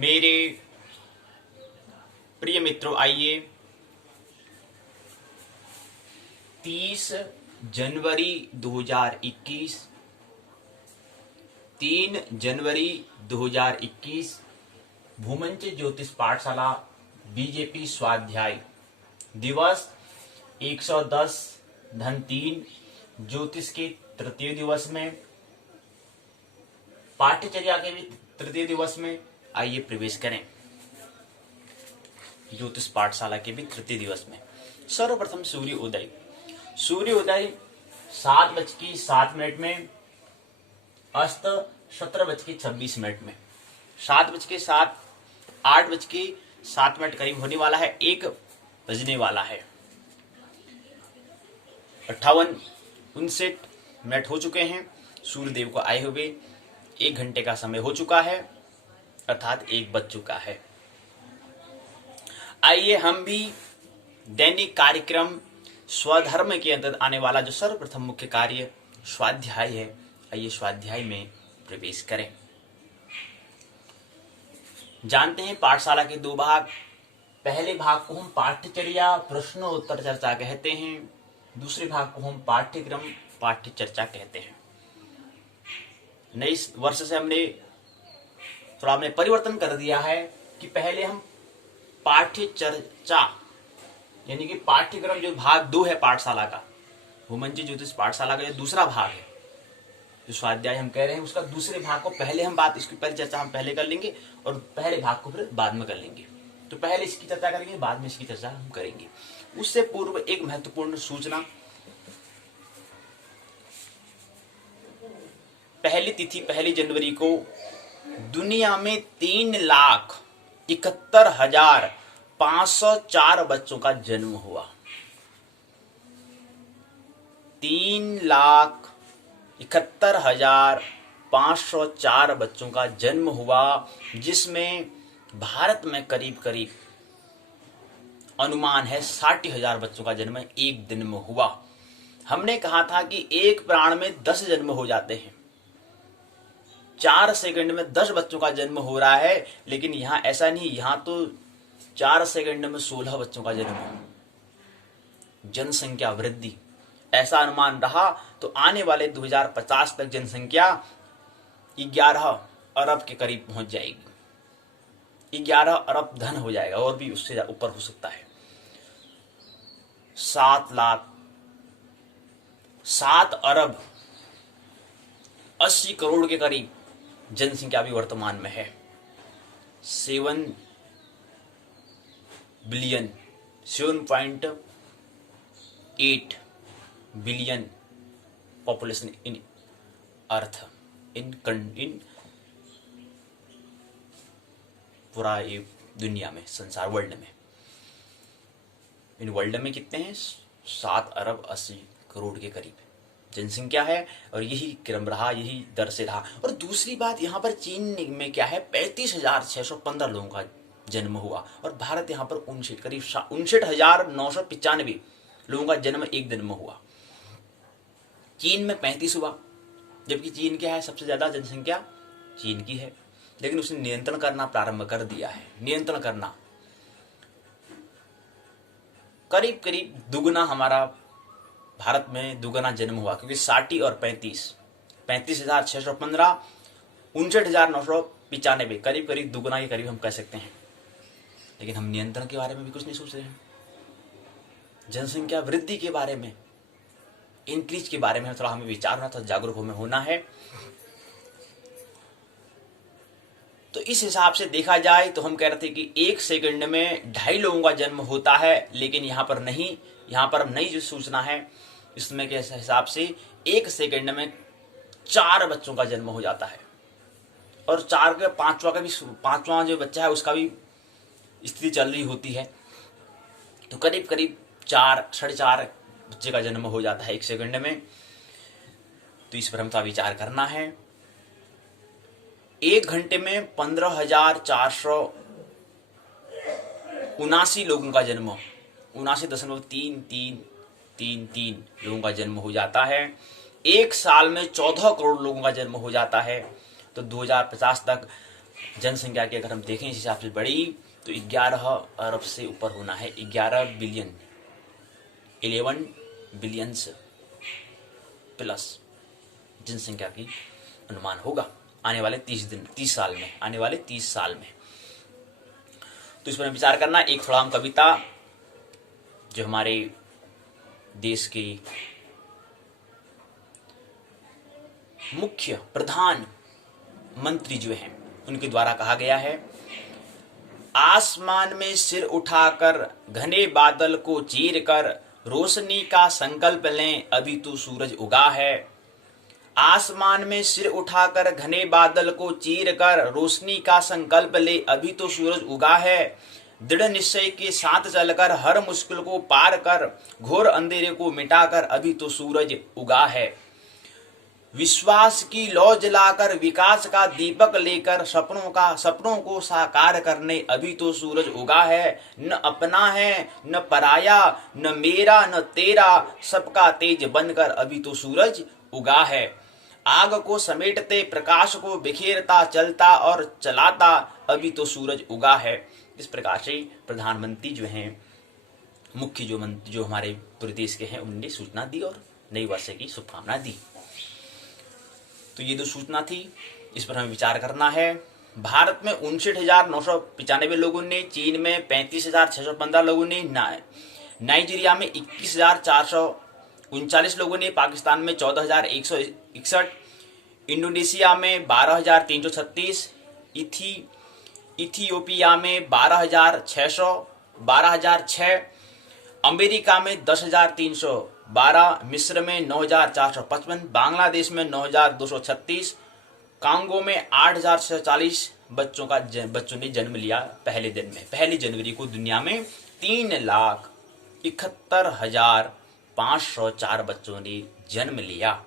मेरे प्रिय मित्रों, आइए 30 जनवरी 2021, 3 जनवरी 2021 भूमंच ज्योतिष पाठशाला बीजेपी स्वाध्याय दिवस 110-3 ज्योतिष के तृतीय दिवस में, पाठ्यचर्या के भी तृतीय दिवस में आइए प्रवेश करें। ज्योतिष पाठशाला के भी तृतीय दिवस में सर्वप्रथम सूर्योदय 7:07 में, अस्त 17:26 में, 7:07 8:07 करीब होने वाला है, 1 बजने वाला है। 58-59 हो चुके हैं। सूर्यदेव को आए हुए 1 घंटे का समय हो चुका है, अर्थात 1 बज चुका है। आइए हम भी दैनिक कार्यक्रम स्वधर्म के अंतर्गत आने वाला जो सर्वप्रथम मुख्य कार्य स्वाध्याय है, आइए स्वाध्याय में प्रवेश करें। जानते हैं पाठशाला के 2 भाग, पहले भाग को हम पाठ्यचर्या प्रश्नोत्तर चर्चा कहते हैं, दूसरे भाग को हम पाठ्यक्रम पाठ्य चर्चा कहते हैं। नए वर्ष से हमने थोड़ा परिवर्तन कर दिया है कि पहले हम पाठ्य चर्चा यानी कि पाठ्यक्रम जो भाग 2 है पाठशाला का, भूमंच ज्योतिष पाठशाला का जो दूसरा भाग है, जो स्वाध्याय हम कह रहे हैं, उसका दूसरे भाग को पहले हम इसकी पहले चर्चा हम पहले कर लेंगे और पहले भाग को फिर बाद में कर लेंगे। तो पहले इसकी चर्चा करेंगे, बाद में इसकी चर्चा हम करेंगे। उससे पूर्व एक महत्वपूर्ण सूचना, पहली तिथि 1 जनवरी को दुनिया में 3,71,504 बच्चों का जन्म हुआ। 3,71,504 बच्चों का जन्म हुआ, जिसमें भारत में करीब करीब अनुमान है 60,000 बच्चों का जन्म एक दिन में हुआ। हमने कहा था कि एक प्राण में 10 जन्म हो जाते हैं, 4 सेकंड में 10 बच्चों का जन्म हो रहा है, लेकिन यहां ऐसा नहीं, यहां तो 4 सेकंड में 16 बच्चों का जन्म है। जनसंख्या वृद्धि ऐसा अनुमान रहा तो आने वाले 2050 तक जनसंख्या 11 अरब के करीब पहुंच जाएगी। 11 अरब धन हो जाएगा, और भी उससे ऊपर हो सकता है। 7 अरब 80 करोड़ के करीब जनसंख्या भी वर्तमान में है। 7 बिलियन 7.8 बिलियन पॉपुलेशन इन अर्थ, इन पूरा ये दुनिया में, संसार वर्ल्ड में, इन वर्ल्ड में कितने हैं? 7 अरब 80 करोड़ के करीब जनसंख्या है, और यही क्रम रहा, यही दर से रहा। और दूसरी बात, यहाँ पर चीन में क्या है, 35,615 लोगों का जन्म हुआ, और भारत यहाँ पर 59,995 लोगों का जन्म एक दिन में हुआ। चीन में 35 हुआ, जबकि चीन क्या है, सबसे ज्यादा जनसंख्या चीन की है, लेकिन उसने नियंत्रण करना प्रारंभ कर दिया है। नियंत्रण करना करीब करीब दुगना, हमारा भारत में दुगना जन्म हुआ, क्योंकि 60 और 35,615 59,995 करीब करीब दुगना के करीब हम कह सकते हैं। लेकिन हम नियंत्रण के बारे में भी कुछ नहीं सोच रहे हैं, जनसंख्या वृद्धि के बारे में, इंक्रीज के बारे में थोड़ा हमें विचार होना, थोड़ा जागरूक हमें होना है। तो इस हिसाब से देखा जाए तो हम कह रहे थे कि 1 सेकंड में 2.5 लोगों का जन्म होता है, लेकिन यहाँ पर नहीं, यहाँ पर नई जो सूचना है इसमें के हिसाब से 1 सेकंड में 4 बच्चों का जन्म हो जाता है, और 4 के 5वां जो बच्चा है उसका भी स्थिति चल रही होती है। तो करीब करीब 4-4.5 बच्चे का जन्म हो जाता है 1 सेकंड में। तो इस पर हम थोड़ा विचार करना है। 1 घंटे में 15,479 लोगों का जन्म, 79.3333 लोगों का जन्म हो जाता है। 1 साल में 14 करोड़ लोगों का जन्म हो जाता है। तो 2050 तक जनसंख्या की अगर हम देखें इस हिसाब से बड़ी तो 11 अरब से ऊपर होना है, 11 बिलियन, 11 बिलियंस प्लस जनसंख्या की अनुमान होगा आने वाले 30 साल में, आने वाले 30 साल में। तो इस पर विचार करना। एक थोड़ा हम कविता जो हमारे देश के मुख्य प्रधान मंत्री जो हैं उनके द्वारा कहा गया है। आसमान में सिर उठाकर घने बादल को चीर कर रोशनी का संकल्प लें, अभी तो सूरज उगा है। आसमान में सिर उठाकर घने बादल को चीर कर रोशनी का संकल्प ले, अभी तो सूरज उगा है। दृढ़ निश्चय के साथ चलकर हर मुश्किल को पार कर घोर अंधेरे को मिटाकर, अभी तो सूरज उगा है। विश्वास की लौ जलाकर विकास का दीपक लेकर सपनों को साकार करने, अभी तो सूरज उगा है। न अपना है न पराया, न मेरा न तेरा, सबका तेज बनकर अभी तो सूरज उगा है। आग को समेटते प्रकाश को बिखेरता चलता और चलाता, अभी तो सूरज उगा है। इस प्रकार से प्रधानमंत्री जो हैं, मुख्य जो मंत्री जो हमारे पूरे देश के हैं, उन्होंने सूचना दी और नई वर्ष की शुभकामना दी। तो ये 2 सूचना थी, इस पर हमें विचार करना है। भारत में 59,995 लोगों ने, चीन में 35,615 लोगों ने, नाइजीरिया में 21,439 लोगों ने, पाकिस्तान में 14,161, इंडोनेशिया में 12,336, इथियोपिया में 12,600, अमेरिका में 10,312, मिस्र में 9,455, बांग्लादेश में 9,236, कांगो में 8,640 बच्चों ने जन्म लिया पहले दिन में। 1 जनवरी को दुनिया में 3,71,504 बच्चों ने जन्म लिया।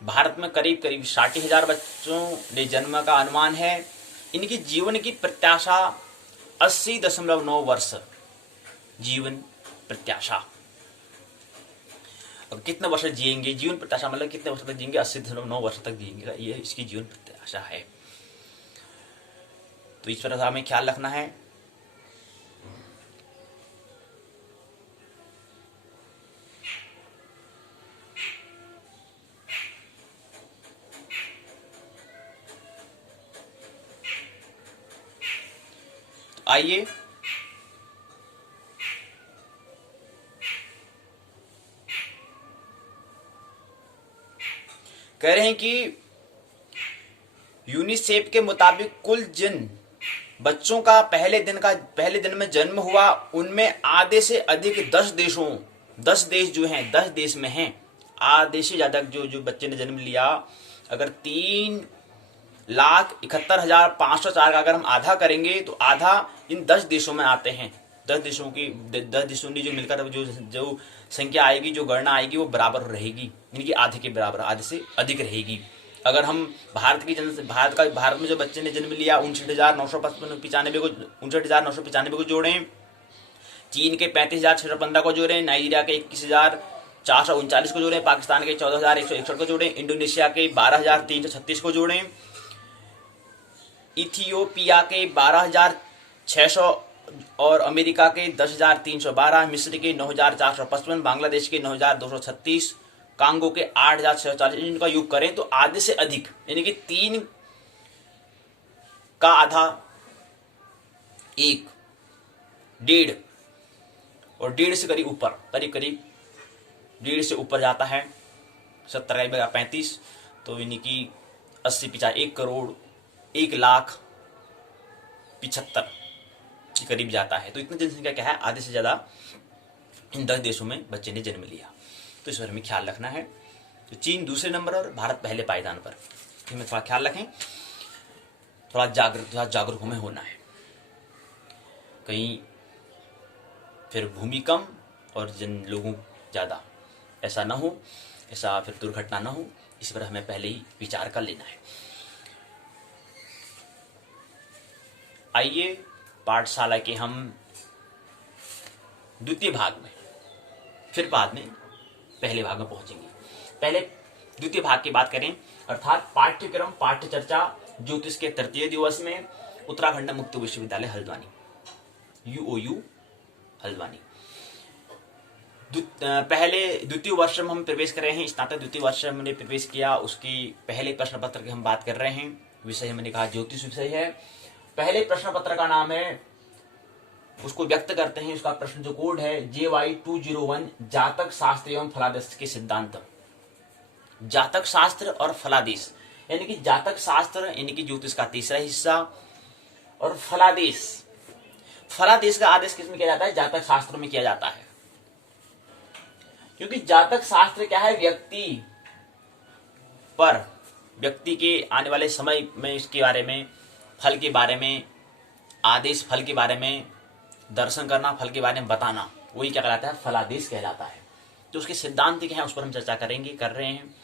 भारत में करीब 60,000 बच्चों ने जन्म का अनुमान है। इनकी जीवन की प्रत्याशा 80.9 वर्ष जीवन प्रत्याशा। अब कितने वर्ष जिएंगे, जीवन प्रत्याशा मतलब कितने वर्ष तक जिएंगे, 80.9 वर्ष तक जिएंगे, ये इसकी जीवन प्रत्याशा है। तो इस पर हमें ख्याल रखना है। तो आइए कह रहे हैं कि यूनिसेफ के मुताबिक कुल जिन बच्चों का पहले दिन में जन्म हुआ, उनमें आधे से अधिक 10 देश जो हैं 10 देश में हैं। आधे से ज्यादा जो बच्चे ने जन्म लिया, अगर 3,71,504 का अगर हम आधा करेंगे तो आधा इन 10 देशों में आते हैं। 10 देशों ने जो मिलकर जो संख्या आएगी, जो गणना आएगी, वो बराबर रहेगी, यानी कि आधे के बराबर, आधे से अधिक रहेगी। अगर हम भारत में जो बच्चे ने जन्म लिया 59,995 को जोड़ें, चीन के 35,615 को जोड़ें, नाइजीरिया के 21,439 को जोड़ें, पाकिस्तान के 14,161 को जोड़ें, इंडोनेशिया के 12,336 को जोड़ें, इथियोपिया के 12,600 और अमेरिका के 10,312, मिस्र के 9,455, बांग्लादेश के 9,236, कांगो के 8,640, इनका योग करें तो आधे से अधिक, यानी कि 3 का आधा 1, 1.5 और 1.5 से करीब ऊपर, करीब 1.5 से ऊपर जाता है। 70 का 35, तो यानी कि 80-50 1 करोड़ 1,75,000 के करीब जाता है। तो इतनी जनसंख्या क्या है, आधे से ज्यादा इन 10 देशों में बच्चे ने जन्म लिया। तो इस पर हमें ख्याल रखना है। तो चीन दूसरे नंबर और भारत पहले पायदान पर, हमें थोड़ा ख्याल रखें, थोड़ा जागरूक हमें होना है। कहीं फिर भूमि कम और जन लोगों ज्यादा, ऐसा ना हो, ऐसा फिर दुर्घटना ना हो, इस पर हमें पहले ही विचार कर लेना है। आइए पाठशाला के हम द्वितीय भाग में, फिर बाद में पहले भाग में पहुंचेंगे। पहले द्वितीय भाग की बात करें, अर्थात पाठ्यक्रम पाठ्य चर्चा ज्योतिष के तृतीय दिवस में उत्तराखंड मुक्त विश्वविद्यालय हल्द्वानी, UOU हल्द्वानी। पहले द्वितीय वर्ष में हम प्रवेश कर रहे हैं, स्नातक द्वितीय वर्ष में हमने प्रवेश किया, उसकी पहले प्रश्न पत्र की हम बात कर रहे हैं। विषय मैंने कहा ज्योतिष विषय है। पहले प्रश्न पत्र का नाम है, उसको व्यक्त करते हैं, उसका प्रश्न जो कोड है JY 201, जातक शास्त्र एवं फलादेश के सिद्धांत। जातक शास्त्र और फलादेश यानी कि जातक शास्त्र यानी कि ज्योतिष का तीसरा हिस्सा, और फलादेश, फलादेश का आदेश किसमें किया जाता है? जातक शास्त्र में किया जाता है। क्योंकि जातक शास्त्र क्या है? व्यक्ति के आने वाले समय में इसके बारे में, फल के बारे में, आदेश फल के बारे में दर्शन करना, फल के बारे में बताना, वही क्या कहलाता है? फलादेश कहलाता है। तो उसके सिद्धांत क्या है उस पर हम चर्चा कर रहे हैं।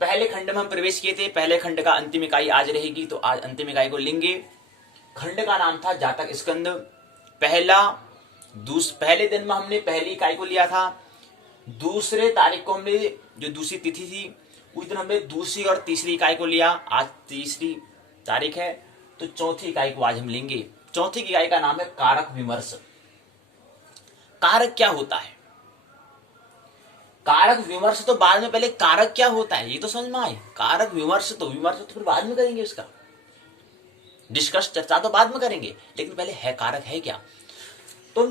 पहले खंड में हम प्रवेश किए थे, पहले खंड का अंतिम इकाई आज रहेगी, तो आज अंतिम इकाई को लेंगे। खंड का नाम था जातक स्कंद। पहले दिन में हमने पहली इकाई को लिया था। दूसरे तारीख को हमने, जो दूसरी तिथि थी, उस दिन हमने दूसरी और तीसरी इकाई को लिया। आज तीसरी तारीख है, तो चौथी इकाई को आज हम लेंगे। चौथी इकाई का नाम है कारक विमर्श। कारक क्या होता है? कारक विमर्श तो बाद में, पहले कारक क्या होता है ये तो समझ में आए। कारक विमर्श तो फिर बाद में करेंगे, उसका डिस्कस चर्चा तो बाद में करेंगे, लेकिन पहले है कारक है क्या। तो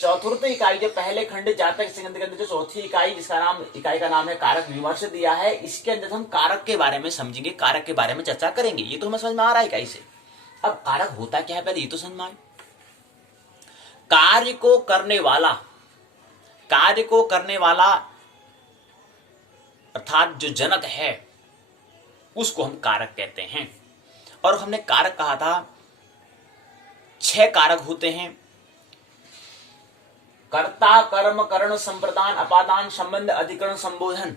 चतुर्थ इकाई, जो पहले खंड जातक स्कंद के अंदर जो चौथी इकाई, जिसका इकाई का नाम है कारक विमर्श दिया है, इसके अंदर हम कारक के बारे में समझेंगे, कारक के बारे में चर्चा करेंगे। ये तो हमें समझ में आ रहा है इकाई से। अब कारक होता क्या है पहले ये तो समझ में आए। कार्य को करने वाला अर्थात जो जनक है उसको हम कारक कहते हैं। और हमने कारक कहा था 6 कारक होते हैं। कर्ता, कर्म, करण, संप्रदान, अपादान, संबंध, अधिकरण, संबोधन।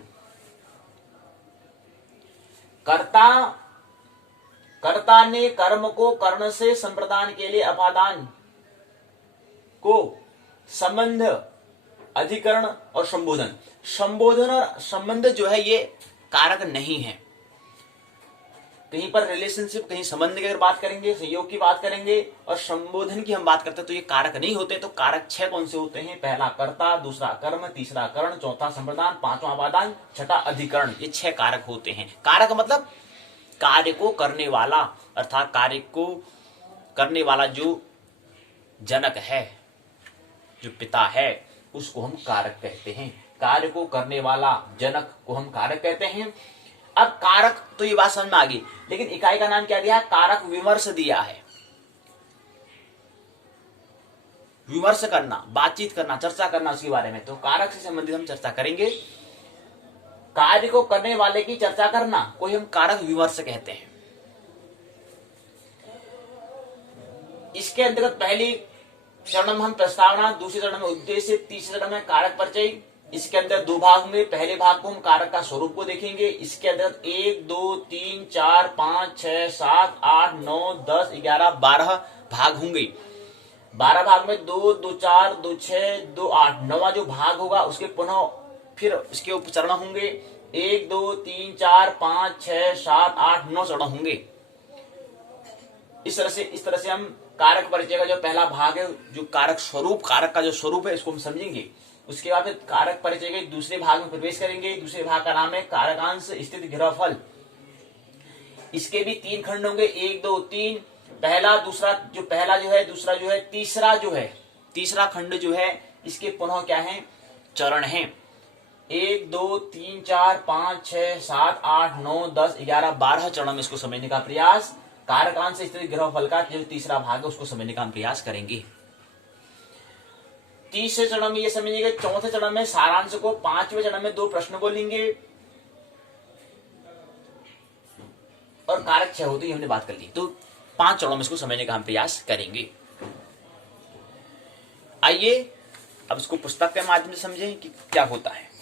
कर्ता ने कर्म को कर्ण से संप्रदान के लिए, अपादान को संबंध, अधिकरण और संबोधन। संबोधन और संबंध जो है ये कारक नहीं है। कहीं पर रिलेशनशिप, कहीं संबंध की अगर बात करेंगे, सहयोग की बात करेंगे, और संबोधन की हम बात करते हैं, तो ये कारक नहीं होते। तो कारक 6 कौन से होते हैं? पहला कर्ता, दूसरा कर्म, तीसरा करण, चौथा संप्रदान, पांचवा अपादान, छठा अधिकरण। ये 6 कारक होते हैं। कारक मतलब कार्य को करने वाला, अर्थात कार्य को करने वाला जो जनक है, जो पिता है, उसको हम कारक कहते हैं। कार्य को करने वाला जनक को हम कारक कहते हैं। अब कारक तो ये बात समझ में आ गई, लेकिन इकाई का नाम क्या दिया है? कारक विमर्श दिया है। विमर्श करना, बातचीत करना, चर्चा करना उसके बारे में। तो कारक से संबंधित हम चर्चा करेंगे। कार्य को करने वाले की चर्चा करना कोई हम कारक विमर्श कहते हैं। इसके अंतर्गत पहली चरण में हम प्रस्तावना, दूसरे चरण में उद्देश्य, तीसरे चरण में कारक परिचय। इसके अंदर 2 भाग में, पहले भाग को हम कारक का स्वरूप को देखेंगे। इसके अंदर 1, 2, 3, 4, 5, 6, 7, 8, 9, 10, 11, 12 भाग होंगे। 12 भाग में 2, 2, 4, 2, 6, 2, 8, 9वां जो भाग होगा उसके पुनः फिर इसके उपचरण होंगे। 1, 2, 3, 4, 5, 6, 7, 8, 9 चरण होंगे। इस तरह से हम कारक परिचय का जो पहला भाग है, जो कारक का जो स्वरूप है, इसको हम समझेंगे। उसके बाद फिर कारक परिचय के दूसरे भाग में प्रवेश करेंगे। दूसरे भाग का नाम है कारकांश स्थिति घिराफल। इसके भी 3 खंड होंगे, 1, 2, 3। पहला, दूसरा, जो पहला जो है, दूसरा जो है, तीसरा जो है, तीसरा खंड जो है, इसके पुनः क्या है? चरण है। 1, 2, 3, 4, 5, 6, 7, 8, 9, 10, 11, 12 चरण में इसको समझने का प्रयास, कारकांश स्थिति घिराफल का जो तीसरा भाग है उसको समझने का हम प्रयास करेंगे। तीसरे चरण में ये समझिएगा, चौथे चरण में सारांश को, 5वें चरण में 2 प्रश्न को लेंगे, और कारक 6 होते ही हमने बात कर ली। तो 5 चरणों में इसको समझने का हम प्रयास करेंगे। आइए अब इसको पुस्तक के माध्यम से समझें कि क्या होता है।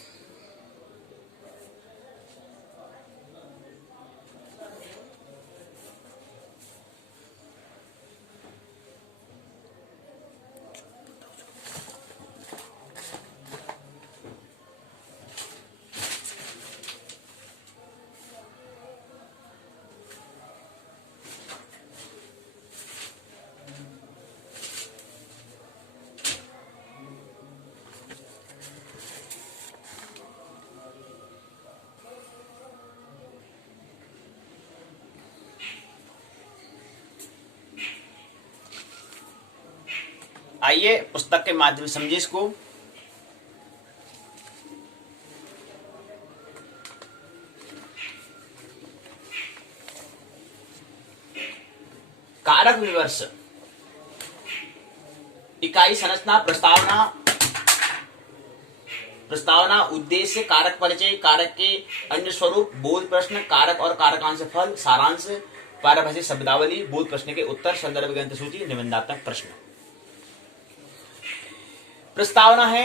आइए पुस्तक के माध्यम से समझिए इसको। कारक विमर्श, इकाई संरचना, प्रस्तावना, उद्देश्य, कारक परिचय, कारक के अन्य स्वरूप, बोध प्रश्न, कारक और कारकांश फल, सारांश, पारिभाषिक शब्दावली, बोध प्रश्न के उत्तर, संदर्भ ग्रंथ सूची, निबंधात्मक प्रश्न। प्रस्तावना है,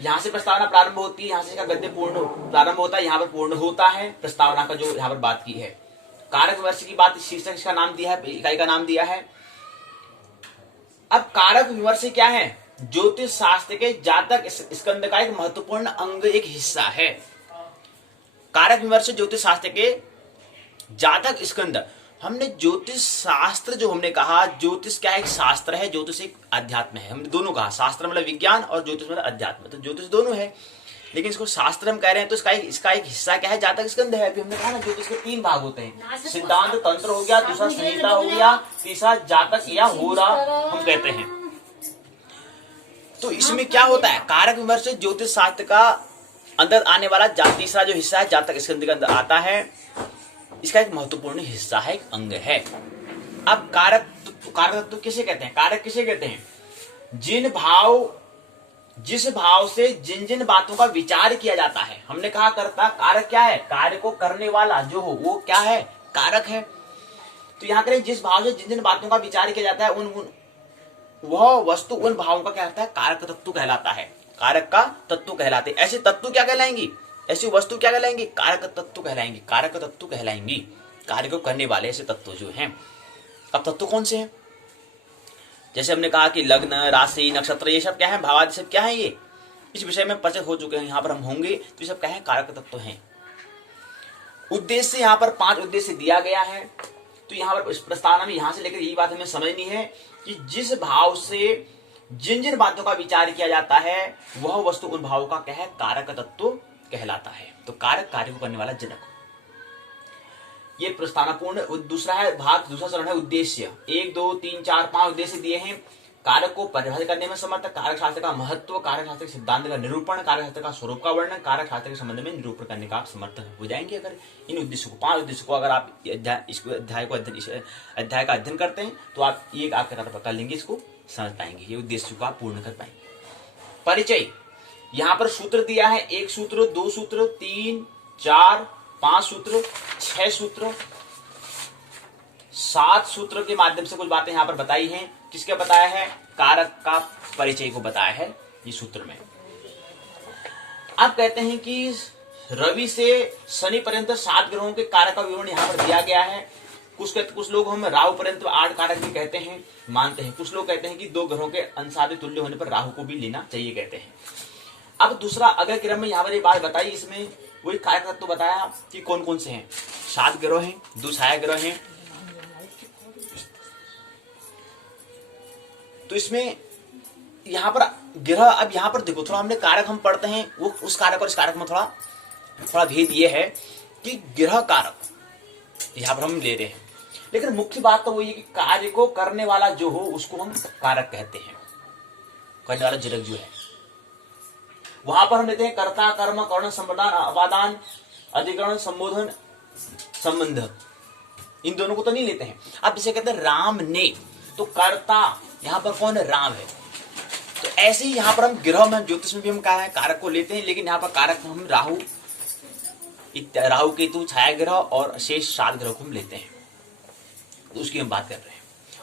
यहां से प्रस्तावना प्रारंभ होती है, यहां से इसका गद्य पूर्ण प्रारंभ होता है, यहां पर पूर्ण होता है प्रस्तावना का जो यहां पर बात की है। कारक विमर्श की बात, शीर्षक इसका नाम दिया है, इकाई का नाम दिया है। अब कारक विमर्श क्या है? ज्योतिष शास्त्र के जातक स्कंद का एक महत्वपूर्ण अंग, एक हिस्सा है। कारक विमर्श ज्योतिष शास्त्र के जातक स्कंद। हमने ज्योतिष शास्त्र जो हमने कहा, ज्योतिष क्या एक शास्त्र है, ज्योतिष एक अध्यात्म है। हमने दोनों कहा, शास्त्र मतलब विज्ञान और ज्योतिष मतलब अध्यात्म। तो ज्योतिष दोनों है, लेकिन इसको शास्त्र हम कह रहे हैं तो इसका एक हिस्सा क्या है? जातक स्कंद है। अभी हमने कहा ना ज्योतिष के 3 भाग होते हैं, सिद्धांत तंत्र हो गया, दूसरा संहिता हो गया, तीसरा जातक या होरा हम कहते हैं। तो इसमें क्या होता है? कारक विमर्श ज्योतिष शास्त्र का अंदर आने वाला तीसरा जो हिस्सा है, जातक स्कंद के अंदर आता है। इसका एक महत्वपूर्ण हिस्सा है, एक अंग है। अब कारक तत्व किसे कहते हैं? कारक किसे कहते हैं? जिस भाव से जिन बातों का विचार किया जाता है। हमने कहा कर्ता कारक क्या है? कार्य को करने वाला जो हो वो क्या है? कारक है। तो यहाँ करें, जिस भाव से जिन बातों का विचार किया जाता है वह वस्तु उन भावों का क्या कहता है? कारक तत्व कहलाता है, कारक का तत्व कहलाते। ऐसे तत्व क्या कहलाएंगी? ऐसी वस्तु क्या कहलाएंगी? कारक तत्व कहलाएंगी, कारक तत्व कहलाएंगी, कार्य को करने वाले ऐसे तत्व जो हैं। अब तत्व कौन से हैं? जैसे हमने कहा कि लग्न, राशि, नक्षत्र, ये सब क्या है? भावादि सब क्या है? ये इस विषय में परिचित हो चुके हैं, यहाँ पर हम होंगे। तो ये सब क्या है? कारक तत्व हैं। उद्देश्य, यहाँ पर 5 उद्देश्य दिया गया है। तो यहाँ पर इस प्रस्तावना में यहाँ से लेकर यही बात हमें समझनी है कि जिस भाव से जिन बातों का विचार किया जाता है वह वस्तु उन भावों का क्या है? कारक तत्व कहलाता है। तो कारक, कार्य को करने वाला जनक, ये प्रस्तावना पूर्ण। दूसरा है भाग, दूसरा चरण है उद्देश्य। 1 2 3 4 5 उद्देश्य दिए हैं। कारक को परिभाषित करने में समर्थ, कारक शास्त्र का महत्व, कारक शास्त्र के सिद्धांत का निरूपण, कारक शास्त्र का स्वरूप का वर्णन, कारक शास्त्र के संबंध में निरूपण करने का आप समर्थ हो जाएंगे अगर इन उद्देश्यों को, 5 उद्देश्यों को अगर आप अध्याय का अध्ययन करते हैं तो आप ये कर लेंगे, इसको समझ पाएंगे, ये उद्देश्यों को आप पूर्ण कर पाएंगे। परिचय, यहाँ पर सूत्र दिया है, 1 सूत्र, 2 सूत्र, 3 4 5 सूत्र, 6 सूत्र, 7 सूत्र के माध्यम से कुछ बातें यहाँ पर बताई हैं। किसके बताया है? कारक का परिचय को बताया है ये सूत्र में। अब कहते हैं कि रवि से शनि पर्यंत 7 ग्रहों के कारक का विवरण यहाँ पर दिया गया है। कुछ लोग हम राहु पर्यंत 8 कारक भी कहते हैं, मानते हैं। कुछ लोग कहते हैं कि 2 ग्रहों के अंशादि तुल्य होने पर राहु को भी लेना चाहिए, कहते हैं। अब दूसरा अगले क्रम में यहाँ पर ये बात बताई, इसमें वही कारक तत्व बताया कि कौन कौन से हैं। 7 ग्रह हैं, 2 छाया ग्रह हैं। तो इसमें यहाँ पर ग्रह, अब यहाँ पर देखो थोड़ा हमने कारक हम पढ़ते हैं, वो उस कारक और इस कारक में थोड़ा भेद ये है कि ग्रह कारक यहाँ पर हम ले रहे हैं, लेकिन मुख्य बात तो वही है कि कार्य को करने वाला जो हो उसको हम कारक कहते हैं, करने वाला जनक जो है। वहां पर हम लेते हैं कर्ता, कर्म, कर्ण, संप्रदान, अपादान, अधिकरण, संबोधन, संबंध, इन दोनों को तो नहीं लेते हैं। अब जिसे कहते हैं राम ने, तो कर्ता यहाँ पर कौन है? राम है। तो ऐसे ही यहाँ पर हम ग्रह में, ज्योतिष में भी हम कहा है कारक को लेते हैं, लेकिन यहाँ पर कारक हम राहु केतु छाया ग्रह और शेष 7 ग्रह को हम लेते हैं, तो उसकी हम बात कर रहे हैं।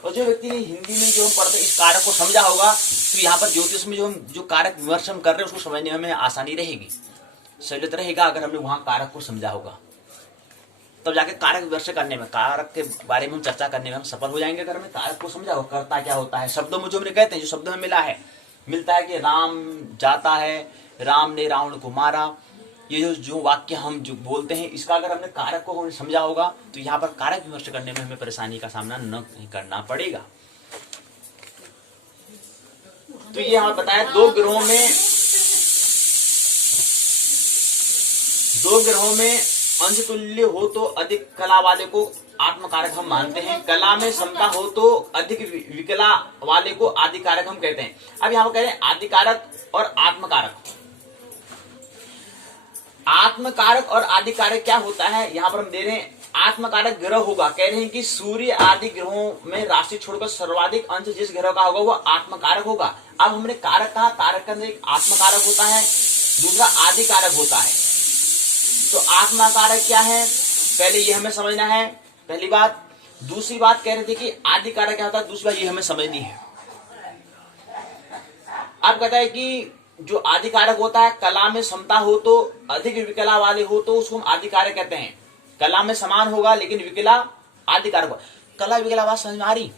और जो व्यक्ति ने हिंदी में जो हम पढ़ते इस कारक को समझा होगा, तो यहाँ पर ज्योतिष में जो कारक विमर्श हम कर रहे हैं उसको समझने में हमें आसानी रहेगी, सहूलियत रहेगा अगर हमने वहां कारक को समझा होगा। तब जाके कारक विमर्श करने में, कारक के बारे में हम चर्चा करने में हम सफल हो जाएंगे अगर हमें कारक को समझा होगा। करता क्या होता है, शब्दों में जो हमने कहते हैं, जो शब्दों में मिलता है कि राम जाता है, राम ने रावण को मारा, ये जो वाक्य हम जो बोलते हैं, इसका अगर हमने कारक को समझा होगा तो यहाँ पर कारक विमर्श करने में हमें परेशानी का सामना न करना पड़ेगा। तो ये हमें बताया 2 ग्रहों में अंश तुल्य हो तो अधिक कला वाले को आत्मकारक हम मानते हैं। कला में समता हो तो अधिक विकला वाले को आदिकारक हम कहते हैं। अब यहाँ पर कह रहे हैं आदिकारक और आत्मकारक। आत्मकारक और आदिकारक क्या होता है, यहां पर हम दे रहे हैं आत्मकारक ग्रह होगा, कह रहे हैं कि सूर्य आदि ग्रहों में राशि छोड़कर सर्वाधिक अंश जिस ग्रह का होगा वो आत्मकारक होगा। अब हमने कारक कहा, कारक के अंदर एक आत्मकारक होता है, दूसरा आदिकारक होता है। तो आत्मकारक क्या है, पहले ये हमें समझना है, पहली बात। दूसरी बात कह रहे थे कि आदिकारक क्या होता है, दूसरी बात ये हमें समझनी है। अब कहता है कि जो आदिकारक होता है, कला में समता हो तो अधिक विकला वाले हो तो उसको हम आदिकारक कहते हैं। कला में समान होगा लेकिन विकला आदिकारक होगा। कला विकला बात समझ में आ रही।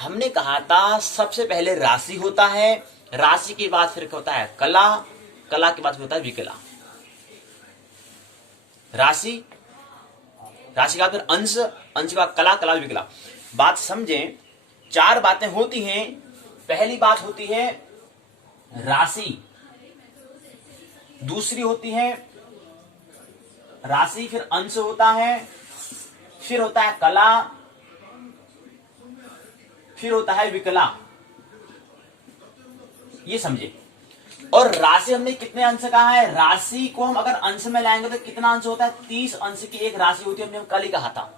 हमने कहा था सबसे पहले राशि होता है, राशि के बाद फिर होता है कला, कला के बाद फिर होता है विकला। राशि, राशि का फिर अंश, अंश का कला, कला विकला। बात समझें, चार बातें होती हैं। पहली बात होती है राशि, दूसरी होती है राशि, फिर अंश होता है, फिर होता है कला, फिर होता है विकला। ये समझे। और राशि हमने कितने अंश कहा है, राशि को हम अगर अंश में लाएंगे तो कितना अंश होता है, 30 अंश की एक राशि होती है। हमने कल ही कहा था,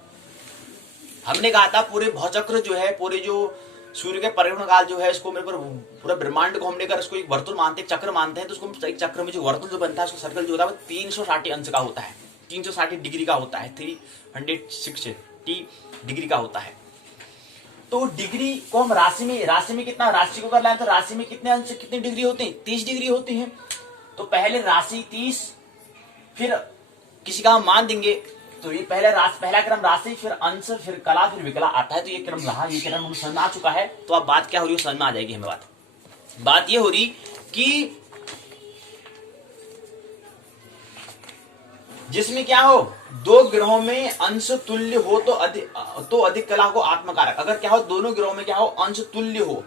हमने कहा था पूरे भौचक्र जो है, पूरे जो सूर्य के परिभ्रमण काल जो है, इसको मेरे पर पूरा ब्रह्मांड को हम लेकर इसको एक वर्तुल मानते हैं, चक्र मानते हैं। तो उसको एक चक्र में जो वर्तुल जो बनता है, उसको सर्कल जो होता है वो 360 अंश का होता है, 360 डिग्री का होता है, 360 डिग्री का होता है। तो डिग्री को हम राशि में कितना, राशि को कर लाए तो राशि में कितने अंश, कितनी डिग्री होती है, 30 डिग्री होती है। तो पहले राशि 30, फिर किसी का हम मान देंगे तो ये पहला क्रम राशि, फिर अंश, फिर कला, फिर विकला आता है। तो ये क्रम रहा, ये क्रम हमें समझ में आ चुका है। तो अब बात क्या हो रही है, समझ में आ जाएगी हमें। बात ये हो रही कि जिसमें क्या हो, दो ग्रहों में अंश तुल्य हो तो अधिक कला को आत्मकारक। अगर क्या हो, दोनों ग्रहों में क्या हो, अंश तुल्य हो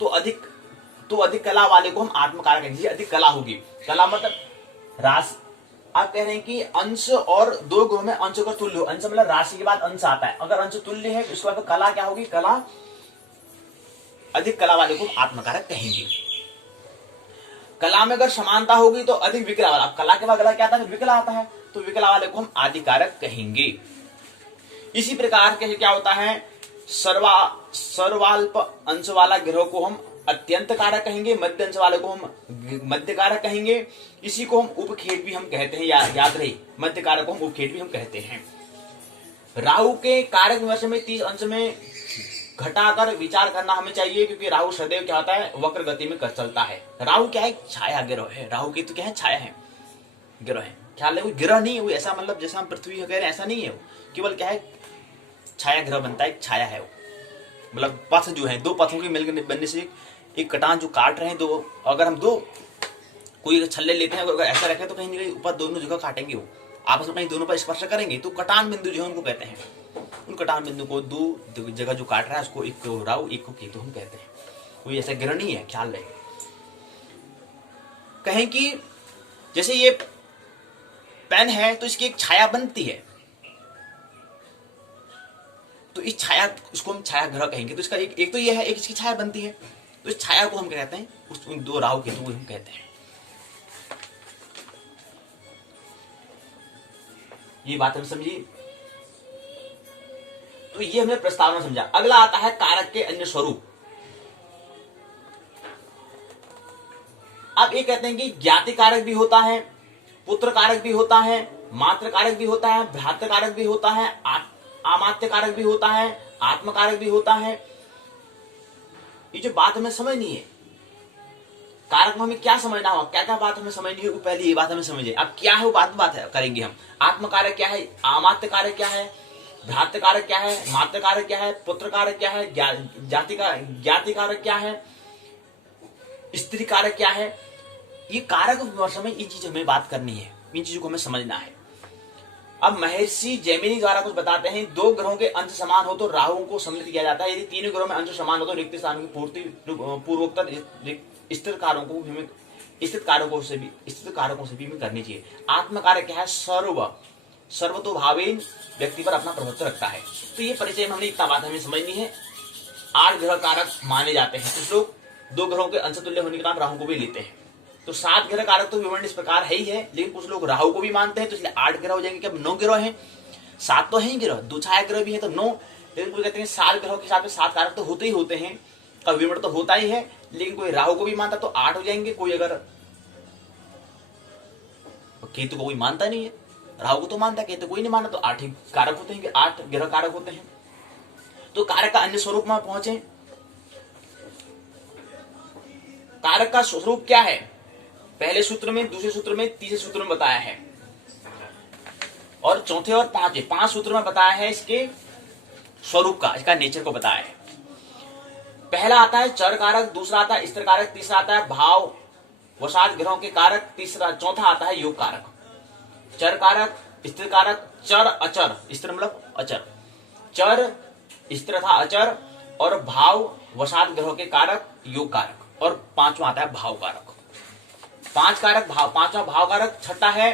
तो अधिक कला वाले को हम आत्मकारक कहेंगे। अधिक कला होगी, कला मतलब राशि। आप कह रहे हैं कि अंश और दो ग्रहों में अंश का तुल्य हो, अंश मतलब राशि के बाद अंश आता है। अगर अंश तुल्य है तो उसके बाद कला क्या होगी, कला, अधिक कला वाले को आत्मकारक कहेंगे। कला में अगर समानता होगी तो अधिक विकला वाला, कला के बाद कला क्या आता है, विकला आता है, तो विकला वाले को हम आदिकारक कहेंगे। इसी प्रकार के क्या होता है, सर्वाल्प अंश वाला ग्रह को हम अत्यंत कारक कहेंगे, मध्य अंश वाले को हम मध्य कारक कहेंगे। इसी को हम उपखेट भी हम कहते हैं, याद रहे, मध्य कारक को हम उपखेट भी हम कहते हैं। राहु के कारक विमर्श में 30 अंश में घटाकर विचार करना हमें चाहिए, क्योंकि राहु सदैव क्या होता है, वक्र गति में चलता है। राहु क्या है, छाया ग्रह है। राहु की तो क्या है, छाया है, ग्रह है। ख्याल है, वो ग्रह नहीं है, वो ऐसा मतलब जैसा हम पृथ्वी कह रहे हैं ऐसा नहीं है। वो केवल क्या है, छाया ग्रह बनता है, एक छाया है वो। मतलब पथ जो है, दो पथों के मिलकर बनने से एक कटान जो काट रहे हैं, दो अगर हम दो कोई छल्ले लेते हैं, अगर ऐसा रखें तो कहीं ना कहीं ऊपर दोनों जगह काटेंगे, वो आपस में कहीं दोनों पर स्पर्श करेंगे, तो कटान बिंदु जो है उनको कहते हैं। उन कटान बिंदु को दो जगह जो काट रहा है उसको, एक को राहु एक को केतु हम कहते हैं। कोई ऐसा ग्रह नहीं है, ख्याल रहे। कहें कि जैसे ये पेन है तो इसकी एक छाया बनती है, तो इस छाया, उसको हम छाया ग्रह कहेंगे। तो इसका एक तो ये है, एक इसकी छाया बनती है, तो इस छाया को हम कहते हैं, उस दो राहु केतु हम कहते हैं। ये बात हम समझिए। तो ये हमने प्रस्तावना समझा। अगला आता है कारक के अन्य स्वरूप। अब ये कहते हैं कि ज्ञाति कारक भी होता है, पुत्र कारक भी होता है, मातृ कारक भी होता है, भ्रातृ कारक भी होता है, अमात्य कारक भी होता है, आत्म कारक भी होता है। ये जो बात हमें समझनी है, कारक में हमें क्या समझना होगा, क्या क्या बात हमें समझनी है, पहले ये बात हमें समझे। अब क्या है वो बात करेंगे हम। आत्म कारक क्या है, अमात्य कारक क्या है, भ्रातृ कारक क्या है, मातृ कारक क्या है, पुत्र कारक क्या है, ज्ञाति कारक क्या है, स्त्री कारक क्या है। ये कारक विमर्श में इन चीजों में बात करनी है, इन चीजों को हमें समझना है। अब महर्षि जैमिनी द्वारा कुछ बताते हैं, दो ग्रहों के अंश समान हो तो राहु को सम्मिलित किया जाता है। यदि तीनों ग्रहों में अंश समान हो तो रिक्त स्थान की पूर्ति पूर्वोत्तर स्थित कारकों से भी करनी चाहिए। आत्म कारक क्या है, सर्वतोभावेन व्यक्ति पर अपना प्रभुत्व रखता है। तो ये परिचय में हमने इतना बात हमें समझनी है। 8 ग्रह कारक माने जाते हैं। कुछ लोग 2 ग्रहों के अंश तुल्य होने के नाम राहु को भी लेते हैं। तो 7 ग्रह कारक तो विवरण इस प्रकार है ही है, लेकिन कुछ लोग राहु को भी मानते हैं, तो इसलिए 8 ग्रह हो जाएंगे। क्या 9 ग्रह हैं? 7 तो है ही ग्रह, 2 छाया ग्रह भी है तो 9, लेकिन कोई कहते हैं 7 ग्रहों के हिसाब से 7 कारक तो होते ही होते हैं, का विवरण तो होता ही है, लेकिन कोई राहु को भी मानता तो 8 हो जाएंगे। कोई अगर केतु को कोई मानता नहीं है, राहु को तो मानता है, केतु कोई नहीं माना, तो 8 ही कारक होते हैं, 8 ग्रह कारक होते हैं। तो कारक का अन्य स्वरूप में पहुंचे। कारक का स्वरूप क्या है? पहले सूत्र में, दूसरे सूत्र में, तीसरे सूत्र में बताया है, और चौथे और 5 सूत्र में बताया है इसके स्वरूप का, इसका नेचर को बताया है। पहला आता है चर कारक, दूसरा आता है स्थिर कारक, तीसरा आता है भाव वसात ग्रहों के कारक, चौथा आता है योग कारक। चर कारक, स्थिर कारक, चर अचर, स्थिर मतलब अचर, चर स्थिर था अचर, और भाव वसात ग्रहों के कारक, योग कारक, और 5वां आता है भाव कारक। 5 कारक भाव, 5वां भाव कारक। छठा है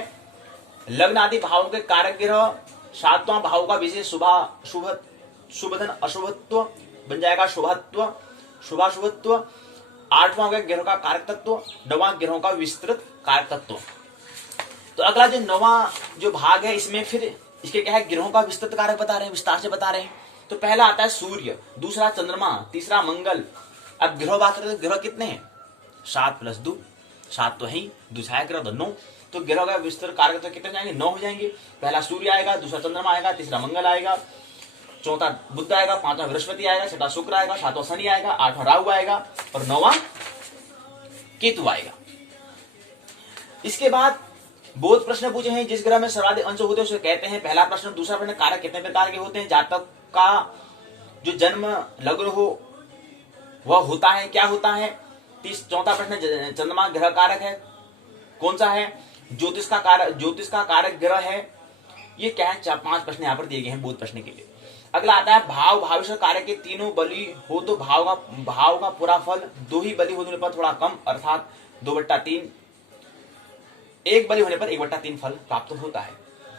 लग्न आदि भावों के कारक ग्रह। 7वां भाव का विशेष शुभधन अशुभत्व बन जाएगा शुभत्व, शुभाशुभत्व। 8वां ग्रहों का कारक तत्व, 9वां ग्रहों का विस्तृत कारक तत्व। तो अगला जो 9वां जो भाग है, इसमें फिर इसके क्या है, ग्रहों का विस्तृत कारक बता रहे हैं, विस्तार से बता रहे हैं। तो पहला आता है सूर्य, दूसरा चंद्रमा, तीसरा मंगल। अब ग्रह बात करें तो ग्रह कितने हैं? 7 + 2, 7 तो है ही, दूसरा ग्रह तो 9। तो ग्रह का विस्तृत कारक तो कितने जाएंगे? 9 हो जाएंगे। पहला सूर्य आएगा, दूसरा चंद्रमा आएगा, तीसरा मंगल आएगा, चौथा बुध आएगा, 5वां बृहस्पति आएगा, 6वां शुक्र आएगा, 7वां शनि आएगा, 8वां राहु आएगा, और 9वां केतु आएगा। इसके बाद बोध प्रश्न पूछे हैं, जिस ग्रह में सर्वाधिक अंश होते हैं उसे कहते हैं। पहला प्रश्न। दूसरा प्रश्न, कारक कितने प्रकार के होते हैं? जातक का जो जन्म लग्न हो वह होता है, क्या होता है? चौथा प्रश्न, चंद्रमा ग्रह कारक है, कौन सा है? ज्योतिष का कारक ग्रह है, ये क्या है? 5 प्रश्न यहाँ पर दिए गए हैं बोध प्रश्न के लिए। अगला आता है भाव भाविष्य कारक के तीनों बलि हो तो भाव का पूरा फल, 2 ही बलि होने पर थोड़ा कम, अर्थात 2/3। 1 बलि होने पर 1/3 फल प्राप्त होता है।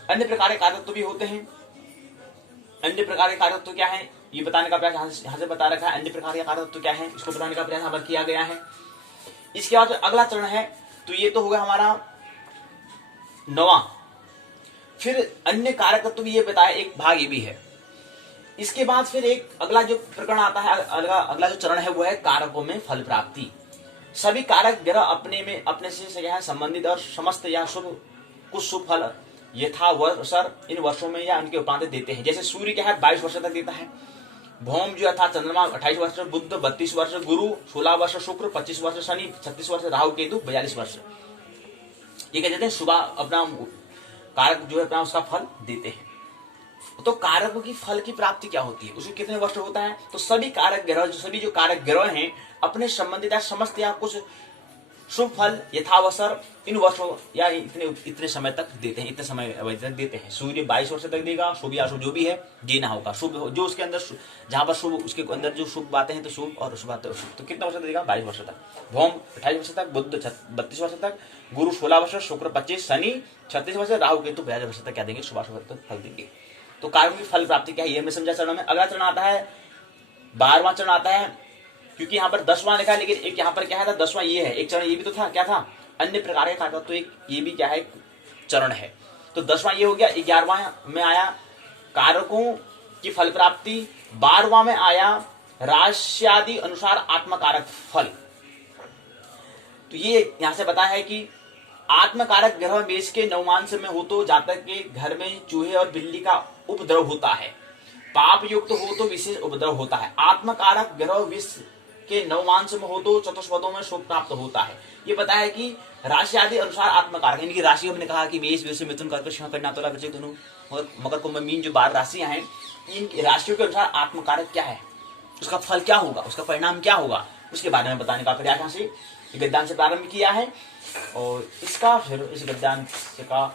अन्य प्रकार के कारक तो भी होते हैं। अन्य प्रकार के कारक तो क्या है, ये बताने का प्रयास यहाँ से बता रखा है। अन्य प्रकार के कारक तो क्या है, इसको बताने का प्रयास यहाँ पर किया गया है। इसके बाद अगला चरण है, तो ये तो होगा हमारा 9वां। फिर अन्य कारक तो भी ये बताया, एक भाग ये भी है। इसके बाद फिर एक अगला जो प्रकरण आता है, अगला जो चरण है वो है कारकों में फल प्राप्ति। सभी कारक ग्रह अपने से संबंधित और समस्त या कुछ शुभ फल यथा वर्षर इन वर्षों में या उनके उपांत देते हैं। जैसे सूर्य क्या है 22 वर्ष तक देता है, भौम जो अर्थात चंद्रमा 28 वर्ष, बुध 32 वर्ष, गुरु 16 वर्ष, शुक्र 25 वर्ष, शनि 36 वर्ष, राहु केतु 42 वर्ष। ये क्या देते हैं? सुबह अपना कारक जो है अपना उसका फल देते हैं। तो कारकों की फल की प्राप्ति क्या होती है, उसको कितने वर्ष होता है? तो सभी जो कारक ग्रह हैं अपने संबंधित या समस्त या कुछ शुभ फल यथावसर इन वर्षों या इतने समय तक देते हैं, इतने समय अवधि तक देते हैं। सूर्य 22 वर्ष तक देगा, शुभ या अशुभ जो भी है जीना होगा। शुभ जो उसके अंदर, जहां पर शुभ उसके अंदर जो शुभ बातें हैं तो शुभ, और अशुभ बातें अशुभ। तो कितना वर्ष तक देगा? 22 वर्ष तक। भौम 28 वर्ष तक, बुध 32 वर्ष तक, गुरु 16 वर्ष, शुक्र 25, शनि 36 वर्ष, राहु केतु 42 वर्ष तक क्या देंगे? शुभाशुभ फल देंगे। तो कारकों की फल प्राप्ति क्या है ये हमें समझा चरण में। अगला चरण आता है 12वां चरण आता है, क्योंकि यहाँ पर 10वां लिखा है, लेकिन एक यहाँ पर क्या है 10वां ये है। एक चरण ये भी तो था, क्या था? अन्य प्रकार के कारक। तो एक ये भी क्या है? चरण है। तो 10वां ये हो गया। 11वां में आया कारकों की फल प्राप्ति। 12वां में आया राशियादि अनुसार आत्मकारक फल। तो ये यहां से बताया है कि आत्मकारक ग्रह मेष के नवमांश में हो तो जातक के घर में चूहे और बिल्ली का उपद्रव होता है। पाप युक्त हो तो विशेष उपद्रव होता है। आत्मकारक ग्रह विष के नवमांश में हो तो चतुष्पदों में शोक प्राप्त होता है। ये बताया कि राशि आदि अनुसार आत्मकारक, यानी कि राशि हमने कहा कि मेष, वृष, मिथुन, कर्क, सिंह, कन्या, तुला, वृश्चिक, धनु, मकर, कुंभ, मीन जो 12 राशियां हैं, इन राशियों के अनुसार आत्मकारक क्या है, उसका फल क्या होगा, उसका परिणाम क्या होगा, उसके बारे में बताने का प्रयास यहाँ से गद्यांश से प्रारंभ किया है। और इसका फिर इस गद्यांश का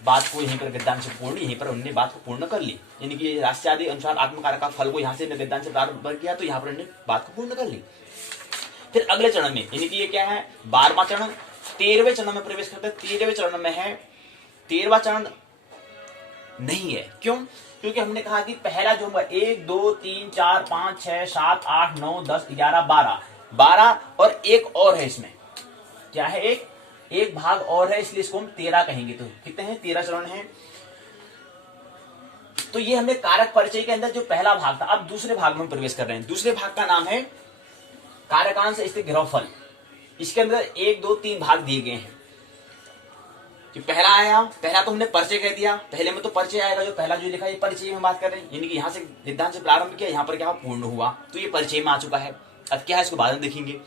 बात को यहीं पर गद्यांश पूर्ण, यहीं पर उन्होंने बात को पूर्ण कर ली। यानी कि राशि आदि अनुसार आत्मकारक का फल को यहाँ से गद्यांश से प्रारंभ किया, तो यहाँ पर उन्होंने बात को पूर्ण कर ली। फिर अगले चरण में, यानी कि ये क्या है 12वां चरण, 13वें चरण में प्रवेश करते हैं। 13वें चरण में है 13वां चरण नहीं है। क्यों? क्योंकि हमने कहा कि पहला जो होगा 1 2 3 4 5 6 7 8 9 10 11 12 और एक और है इसमें। क्या है? एक भाग और है, इसलिए इसको हम 13 कहेंगे। तो कितने हैं? 13 चरण हैं। तो ये हमने कारक परिचय के अंदर जो पहला भाग था। अब दूसरे भाग में हम प्रवेश कर रहे हैं। दूसरे भाग का नाम है कारकांश स्थित घिरौफल। इसके अंदर 1 2 3 भाग दिए गए हैं। जो पहला आया, पहला तो हमने परिचय कह दिया। पहले में तो परिचय आएगा, जो पहला जो लिखा है ये परिचय में बात कर रहे हैं, यानी कि यहाँ से सिद्धांत से प्रारंभ किया, यहाँ पर क्या पूर्ण हुआ, तो ये परिचय में आ चुका है। अब क्या है इसको बाद में देखेंगे।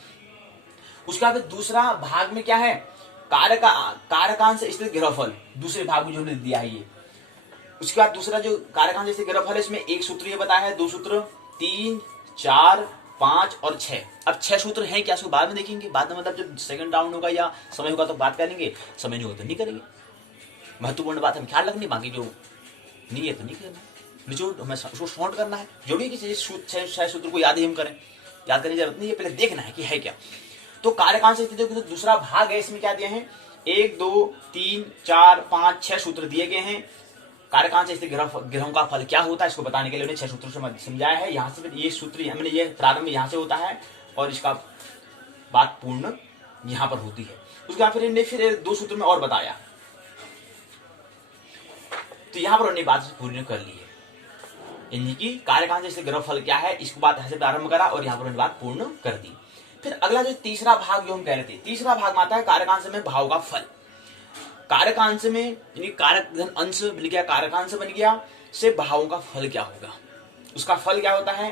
उसके बाद दूसरा भाग में क्या है? कारकांश स्थित घिरौफल। दूसरे भाग में जो हमने दिया है ये। उसके बाद दूसरा जो कारकांश स्थित घिरौफल है, इसमें एक सूत्र ये बताया है, 2 सूत्र, 3 4 5 और 6। अब 6 सूत्र हैं क्या, इसको बाद में देखेंगे। बाद में मतलब जब सेकंड राउंड होगा या समय होगा तो बात करेंगे, समय नहीं होगा तो नहीं करेंगे। महत्वपूर्ण बात हम ख्याल रखनी, बाकी जो नहीं है तो नहीं करना, निचोड़ हमें उसको शॉर्ट करना है। जरूरी कि 6 सूत्र को याद ही हम करें, याद करने की जरूरत नहीं है, पहले देखना है कि है क्या। तो कारकांश स्थित जो दूसरा भाग है, इसमें क्या दिए हैं? 1 2 3 4 5 6 सूत्र दिए गए हैं। कारकांश स्थित ग्रहों का फल क्या होता है, इसको बताने के लिए उन्हें 6 सूत्रों से समझाया है। यहाँ से फिर ये सूत्र हमने ये प्रारंभ यहाँ से होता है और इसका बात पूर्ण यहाँ पर होती है। उसके बाद फिर इन्हें फिर 2 सूत्र में और बताया, तो यहाँ पर उन्हें बात पूर्ण कर ली है। यानी कि कारकांश स्थित ग्रह फल क्या है, इसको बात से प्रारंभ करा और यहाँ पर उन्हें बात पूर्ण कर दी। फिर अगला जो तीसरा भाग जो हम कह रहे थे, तीसरा भाग आता है कारकांश में भाव का फल। कारकांश में यानी कारक धन अंश मिल गया, कारकांश बन गया, से भावों का फल क्या होगा, उसका फल क्या होता है।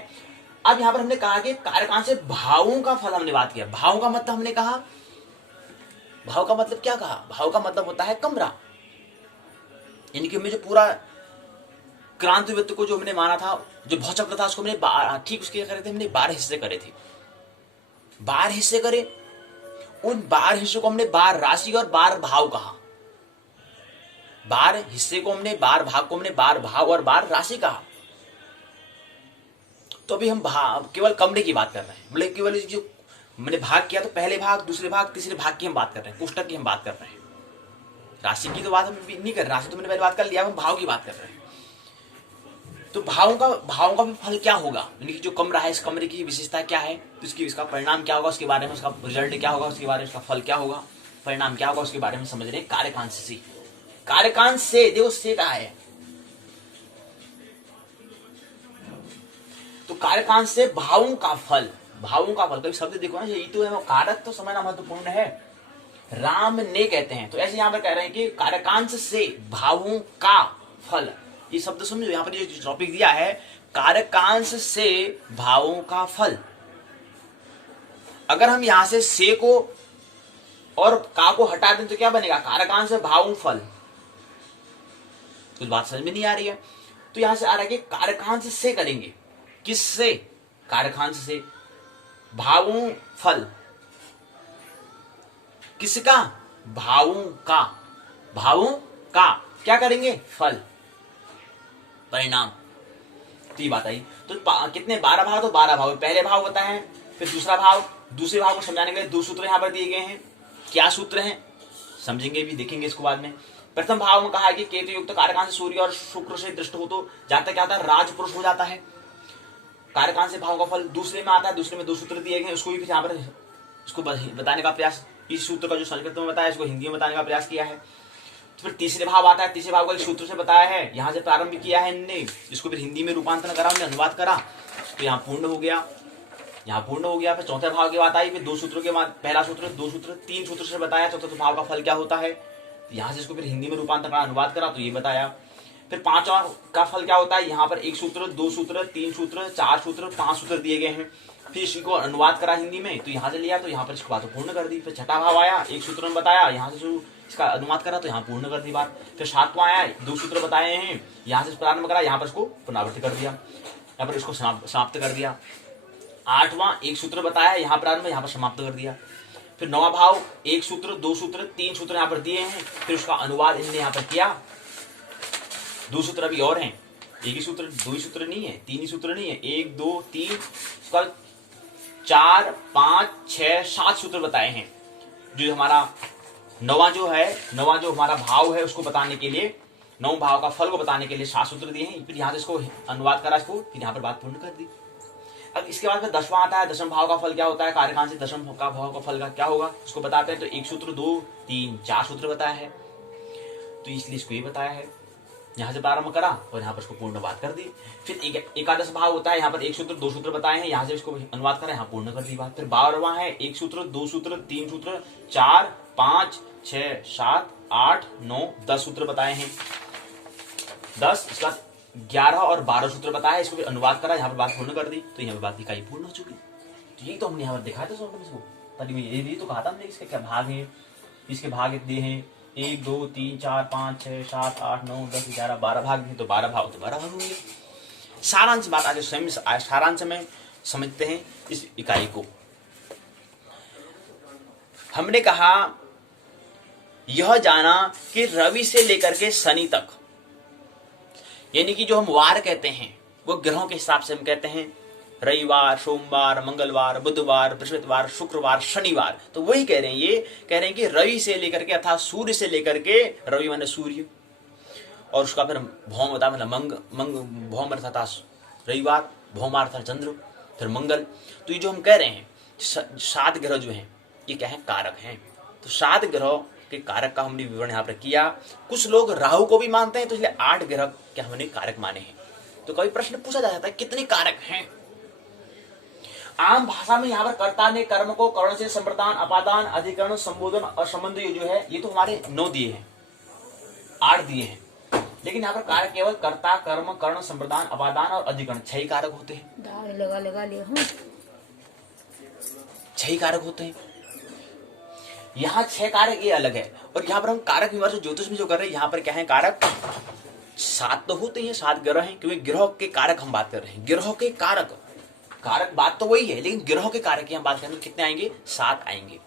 अब यहां पर हमने कहा कि कारकांश से भावों का फल हमने बात किया। भाव का मतलब हमने कहा, भाव का मतलब क्या कहा? भाव का मतलब होता है कमरा। यानी कि हमें जो पूरा क्रांति वृत्त को जो हमने माना था, जो भौचक्र था, उसको हमने ठीक उसके करे थे, हमने 12 हिस्से करे थे। 12 हिस्से करे, उन 12 हिस्सों को हमने 12 राशि और 12 भाव कहा। 12 हिस्से को हमने, 12 भाग को हमने 12 भाव और 12 राशि कहा। तो अभी हम केवल कमरे की बात कर रहे हैं, मतलब केवल जो मैंने भाग किया, तो पहले भाग, दूसरे भाग, तीसरे भाग की हम बात कर रहे हैं, पुस्तक की हम बात कर रहे हैं। राशि की तो बात हम नहीं कर रहे, राशि तो मैंने पहले बात कर लिया, हम भाव की बात कर रहे हैं। तो भावों का भी फल क्या होगा, यानी कि जो कमरा है, इस कमरे की विशेषता क्या है, तो इसका परिणाम क्या होगा, उसके बारे में, उसका रिजल्ट क्या होगा, उसके बारे में, उसका फल क्या होगा, परिणाम क्या होगा, उसके बारे में समझ रहे हैं। कारकांश से, कारकांश से, देखो से कहा है, तो कारकांश से भावों का फल। भावों का फल, कभी शब्द देखो ना, ये तो है, कारक तो समझना महत्वपूर्ण है। राम ने कहते हैं, तो ऐसे यहां पर कह रहे हैं कि कारकांश से भावों का फल। ये शब्द समझो, यहां पर जो टॉपिक दिया है, कारकांश से भावों का फल। अगर हम यहां से को और का को हटा दें तो क्या बनेगा? कारकांश से भावों फल। कुछ बात समझ में नहीं आ रही है, तो यहां से आ रहा है कि कारकांश से करेंगे, किससे? कारकांश से भावों फल, किसका? भावों का। भावों का क्या करेंगे? फल, परिणाम। तो ये बात आई। तो कितने? 12 भाव, तो 12 भाव पहले भाव होता है। फिर दूसरा भाव, दूसरे भाव को समझाने के लिए 2 सूत्र यहां पर दिए गए हैं। क्या सूत्र हैं समझेंगे भी, देखेंगे इसको बाद में। प्रथम भाव में कहा है कि केतु युक्त कारकांश सूर्य और शुक्र से दृष्ट हो तो जाता क्या होता है? राजपुरुष हो जाता है। कारकांश से भाव का फल दूसरे में आता है, दूसरे में 2 सूत्र दिए गए, उसको भी यहाँ पर इसको बताने का प्रयास, इस सूत्र का जो संस्कृत में बताया, इसको हिंदी में बताने का प्रयास किया है। तो फिर तीसरे भाव आता है, तीसरे भाव को एक सूत्र से बताया है, यहाँ से प्रारंभ किया है इनने, इसको फिर हिंदी में रूपांतरण करा, हमने अनुवाद करा, तो यहाँ पूर्ण हो गया, यहाँ पूर्ण हो गया। फिर चौथे भाव की बात आई, फिर 2 सूत्रों के बाद पहला सूत्र, 2 सूत्र, 3 सूत्र से बताया चौथे भाव का फल क्या होता है, यहाँ से इसको फिर हिंदी में रूपांतरण करा, अनुवाद करा, तो ये बताया। फिर 5वां का फल क्या होता है, यहाँ पर 1 सूत्र, 2 सूत्र, 3 सूत्र, 4 सूत्र, 5 सूत्र दिए गए हैं। फिर इसको अनुवाद करा हिंदी में, तो यहाँ से लिया, तो यहाँ पर इसको बात पूर्ण कर दी। फिर छठा भाव आया, 1 सूत्र में बताया, यहाँ से जो इसका अनुवाद करा, तो यहाँ पूर्ण कर दी बात। फिर 7वां आया, 2 सूत्र बताए हैं, यहाँ से प्रारंभ करा, यहाँ पर इसको पुनरावृत्ति कर दिया, यहाँ पर इसको समाप्त कर दिया। 8वां 1 सूत्र बताया, यहाँ प्रारंभ, यहाँ पर समाप्त कर दिया। फिर 9वां भाव 1 सूत्र, 2 सूत्र, 3 सूत्र यहाँ पर दिए हैं, फिर उसका अनुवाद इन्होंने यहाँ पर किया। 2 सूत्र अभी और हैं, 1 ही सूत्र, 2 ही सूत्र नहीं है, 3 ही सूत्र नहीं है, 1 2 3, उसका 4 5 6 7 सूत्र बताए हैं। जो हमारा 9वां जो हमारा भाव है, उसको बताने के लिए 9 भाव का फल को बताने के लिए 7 सूत्र दिए हैं। फिर यहाँ से इसको अनुवाद करा, इसको फिर यहाँ पर बात पूर्ण कर दी। अब इसके बाद फिर 10वां आता है, 10वें भाव का फल क्या होता है, कार्यकाल से 10वें का भाव का फल का क्या होगा उसको बताते हैं। तो 1 सूत्र 2 3 4 सूत्र बताया है, तो इसलिए इसको ये बताया है। यहाँ से प्रारंभ करा और यहाँ पर इसको पूर्ण बात कर दी। फिर एकादश भाव होता है, यहाँ पर 1 सूत्र 2 सूत्र बताए हैं, यहाँ से इसको अनुवाद करा, यहाँ पूर्ण कर दी बात। फिर 12वां है 1 सूत्र 2 सूत्र 3 सूत्र 4 5 6 7 8 9 10 सूत्र बताए हैं 10। इसके बाद 11 और 12 सूत्र बताया है, इसको भी अनुवाद करा, यहाँ पर बात पूर्ण कर दी। तो यहाँ पर बात इकाई पूर्ण हो चुकी। तो यही तो हमने यहाँ पर दिखाया था शॉर्ट में इसको, तभी ये तो कहा था हमने इसके क्या भाग है, इसके भाग दिए हैं 1 2 3 4 5 6 7 8 9 10 11 12 भाग हैं, तो 12 भाग तो 12 भाग होंगे। सारांश बात आज स्वयं सारांश में समझते हैं इस इकाई को। हमने कहा यह जाना कि रवि से लेकर के शनि तक, यानी कि जो हम वार कहते हैं वो ग्रहों के हिसाब से हम कहते हैं रविवार, सोमवार, मंगलवार, बुधवार, बृहस्पतिवार, शुक्रवार, शनिवार। तो वही कह रहे हैं, ये कह रहे हैं कि रवि से लेकर के अर्थात सूर्य से लेकर के, रवि माने सूर्य और उसका फिर भौम होता है मतलब भौम अर्थात रविवार, भौमा अर्थात चंद्र, फिर मंगल। तो ये जो हम कह रहे हैं 7 ग्रह जो हैं ये क्या है, कारक हैं। तो 7 ग्रहों के कारक का हमने विवरण यहाँ पर किया। कुछ लोग राहु को भी मानते हैं, तो इसलिए 8 ग्रह क्या हमने कारक माने हैं। तो कभी प्रश्न पूछा जा सकता है कितने कारक हैं। आम भाषा में यहाँ पर कर्ता ने कर्म को कर्ण से संप्रदान, अपादान, अधिकरण, संबोधन और संबंध ये जो है ये तो हमारे 9 दिए हैं, 8 दिए हैं, लेकिन यहाँ पर कारक केवल कर्ता, कर्म, कर्ण, संप्रदान, अपादान और अधिकरण 6 कारक होते हैं। लगा लिया 6 कारक होते हैं। यहाँ 6 कारक ये अलग है, और यहाँ पर हम कारक विमर्श ज्योतिष में जो कर रहे हैं यहाँ पर क्या है, कारक 7 तो होते हैं, 7 ग्रह हैं, क्योंकि ग्रह के कारक हम बात कर रहे हैं। ग्रहों के कारक बात तो वही है, लेकिन ग्रहों के कारक की हम बात करेंगे कितने आएंगे, 7 आएंगे।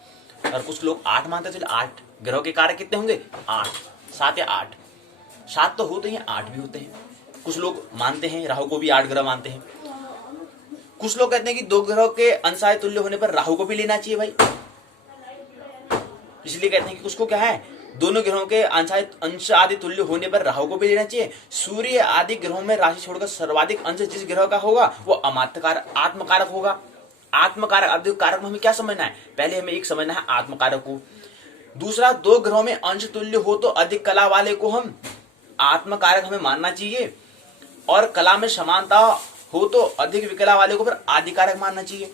और कुछ लोग 8 मानते हैं, 8 ग्रहों के कारक कितने होंगे, 8, 7 या 8, 7 तो होते हैं, 8 भी होते हैं। कुछ लोग मानते हैं राहु को भी 8 ग्रह मानते हैं। कुछ लोग कहते हैं कि 2 ग्रहों के अंशाय तुल्य होने पर राहु को भी लेना चाहिए भाई, इसलिए कहते हैं कि उसको क्या है, दोनों ग्रहों के अंश आदि तुल्य होने पर राहु को भी लेना चाहिए। सूर्य आदि ग्रहों में राशि छोड़कर सर्वाधिक अंश जिस ग्रह का होगा वो अमात्यकारक आत्मकारक होगा। आत्मकारक, अब देखो कारक में हमें क्या समझना है, पहले हमें एक समझना है आत्मकारक को। दूसरा, 2 ग्रहों में अंश तुल्य हो तो अधिक कला वाले को हम आत्मकारक हमें मानना चाहिए, और कला में समानता हो तो अधिक विकला वाले को फिर आदिकारक मानना चाहिए।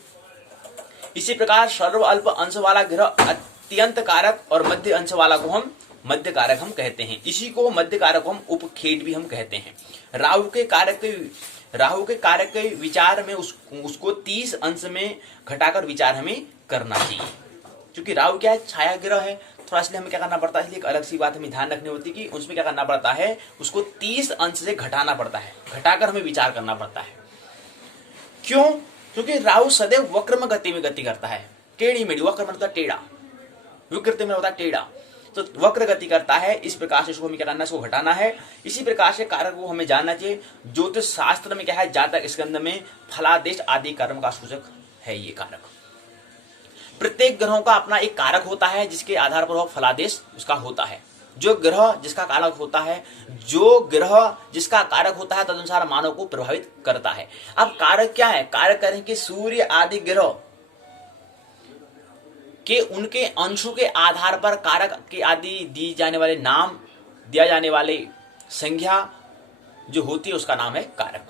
इसी प्रकार सर्व अल्प अंश वाला ग्रह अत्यंत कारक और मध्य अंश वाला को हम मध्य कारक हम कहते हैं। इसी को मध्य कारक को हम उपखेड भी हम कहते हैं। राहु के कारक के विचार में उसको 30 अंश में घटाकर विचार हमें करना चाहिए, क्योंकि राहु क्या है, छाया ग्रह है, थोड़ा इसलिए हमें क्या करना पड़ता है, इसलिए एक अलग सी बात हमें ध्यान रखनी होती है कि उसमें क्या करना पड़ता है, उसको 30 अंश से घटाना पड़ता है, घटाकर हमें विचार करना पड़ता है। क्यों? क्योंकि राहु सदैव वक्र में गति करता है, टेढ़ी मेढ़ी, वक्र मतलब टेढ़ा, विकृति में होता है टेढ़ा, तो वक्र गति करता है। इस प्रकार से इसको हमें क्या करना है, इसको घटाना है। इसी प्रकार से कारक को हमें जानना चाहिए। ज्योतिष शास्त्र में क्या है, जातक स्कंद में फलादेश आदि कर्म का सूचक है ये कारक। प्रत्येक ग्रहों का अपना एक कारक होता है जिसके आधार पर वो फलादेश उसका होता है। जो ग्रह जिसका कारक होता है, तदनुसार मानव को प्रभावित करता है। अब कारक क्या है, कारक करें कि सूर्य आदि ग्रह के उनके अंशों के आधार पर कारक के आदि दी जाने वाले नाम, दिया जाने वाले संज्ञा जो होती है उसका नाम है कारक।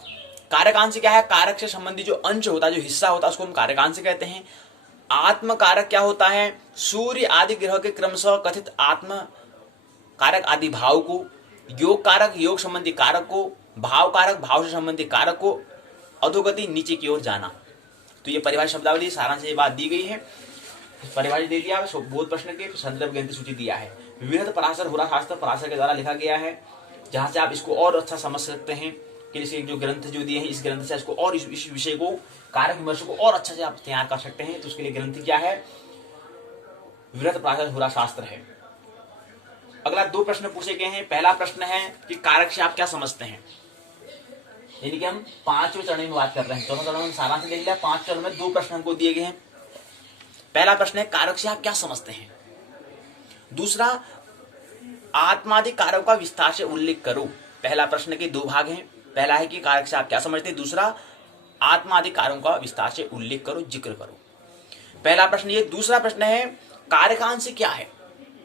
कारकांश क्या है, कारक से संबंधित जो अंश होता है, जो हिस्सा होता है उसको हम कारकांश कहते हैं। आत्म कारक क्या होता है, सूर्य आदि ग्रह के क्रमशः कथित आत्म कारक आदि भाव को, योग कारक योग संबंधी कारक को, भाव कारक भाव से संबंधी कारक को, अधोगति नीचे की ओर जाना। तो ये परिभाषा शब्दावली सारांश ये बात दी गई है, परिभाषा दे दिया, बोध प्रश्न के संदर्भ ग्रंथ सूची दिया है। विविध पराशर हुरा शास्त्र पराशर के द्वारा लिखा गया है, जहां से आप इसको और अच्छा समझ सकते हैं कि जैसे जो ग्रंथ जो दिए हैं, इस ग्रंथ से इसको और इस विषय को, कारक विमर्श को और अच्छा से आप तैयार कर सकते हैं। तो उसके लिए ग्रंथ क्या है, विविध पराशर हुरा शास्त्र है। अगला 2 प्रश्न पूछे गए हैं। पहला प्रश्न है कि कारक से आप क्या समझते हैं, यानी कि हम 5वें चरण में बात कर रहे हैं। दोनों चरणों में सारांश देख लिया, 5 चरण में 2 प्रश्न हमको दिए गए हैं। पहला प्रश्न है कारक से आप क्या समझते हैं। दूसरा, आत्मादि कारकों का विस्तार से उल्लेख करो। पहला प्रश्न के दो भाग हैं। पहला है कि कारक से आप क्या समझते हैं, दूसरा आत्मादि कारकों का विस्तार से उल्लेख करो, जिक्र करो। पहला प्रश्न ये। दूसरा प्रश्न है कारकांश क्या है।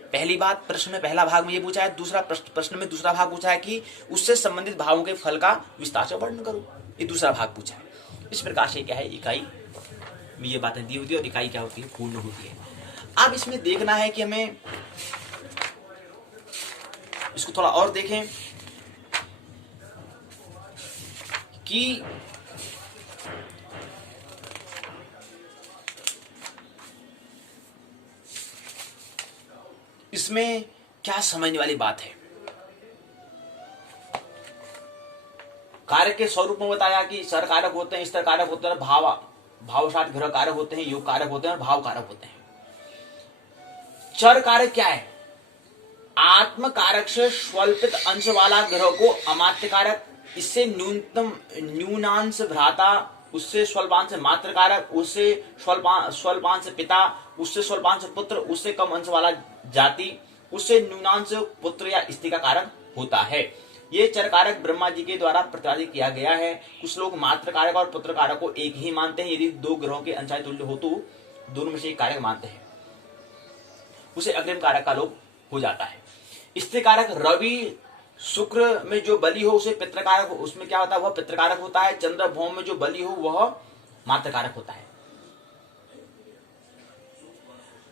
पहली बात प्रश्न में पहला भाग में ये पूछा है, दूसरा प्रश्न में दूसरा भाग पूछा है कि उससे संबंधित भावों के फल का विस्तार से वर्णन करो। ये दूसरा भाग पूछा है। इस प्रकार से क्या है, इकाई में ये बातें दी होती है और इकाई क्या होती है, पूर्ण होती है। अब इसमें देखना है कि हमें इसको थोड़ा और देखें कि इसमें क्या समझने वाली बात है। कारक के स्वरूप में बताया कि सर कारक होते हैं, स्तर कारक होते हैं, भावसात ग्रह कारक होते हैं, योग कारक होते हैं और भाव कारक होते हैं। चर कारक क्या है, आत्म कारक से स्वल्पित अंश वाला ग्रह को अमात्य कारक, इससे न्यूनतम न्यूनांश भ्राता, उससे स्वल्पांश मात्र कारक, उससे स्वल्पांश पिता, उससे स्वल्पांश पुत्र, उससे कम अंश वाला जाति, उससे न्यूनांश पुत्र या स्त्री का कारक होता है। ये चर कारक ब्रह्मा जी के द्वारा प्रतिपादित किया गया है। कुछ लोग मात्र कारक और पुत्र कारक को एक ही मानते हैं। यदि दो ग्रहों के अंशाई तुल्य हो तो दोनों में से एक कारक मानते हैं, उसे अग्रिम कारक का लोप हो जाता है। स्त्री कारक रवि शुक्र में जो बलि हो उसे पितृकारक, उसमें क्या होता है, वह पितृकारक होता है। चंद्र भौम में जो बलि हो वह मात्र कारक होता है।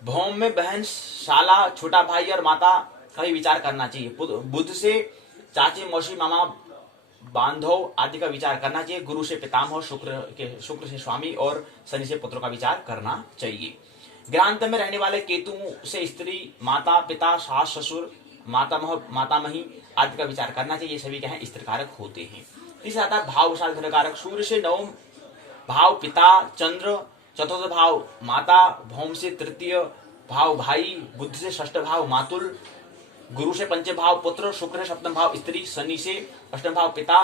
भौम में बहन, शाला, छोटा भाई और माता का भी विचार करना चाहिए। बुध से चाची, मौसी, मामा, बांधव आदि का विचार करना चाहिए। गुरु से पितामह, शुक्र से स्वामी और शनि से पुत्रों का विचार करना चाहिए। ग्रहांत में रहने वाले केतु से स्त्री, माता, पिता, सास, ससुर, मातामही आदि का विचार करना चाहिए। सभी क्या है, स्त्री कारक होते हैं। इस आता है भाव वसात ग्रह कारक। सूर्य से नवम भाव पिता, चंद्र चतुर्थ भाव माता, भौम से तृतीय भाव भाई, बुध से षष्ठ भाव मातुल, गुरु से पंचम भाव पुत्र, शुक्र से सप्तम भाव स्त्री, शनि से अष्टम भाव पिता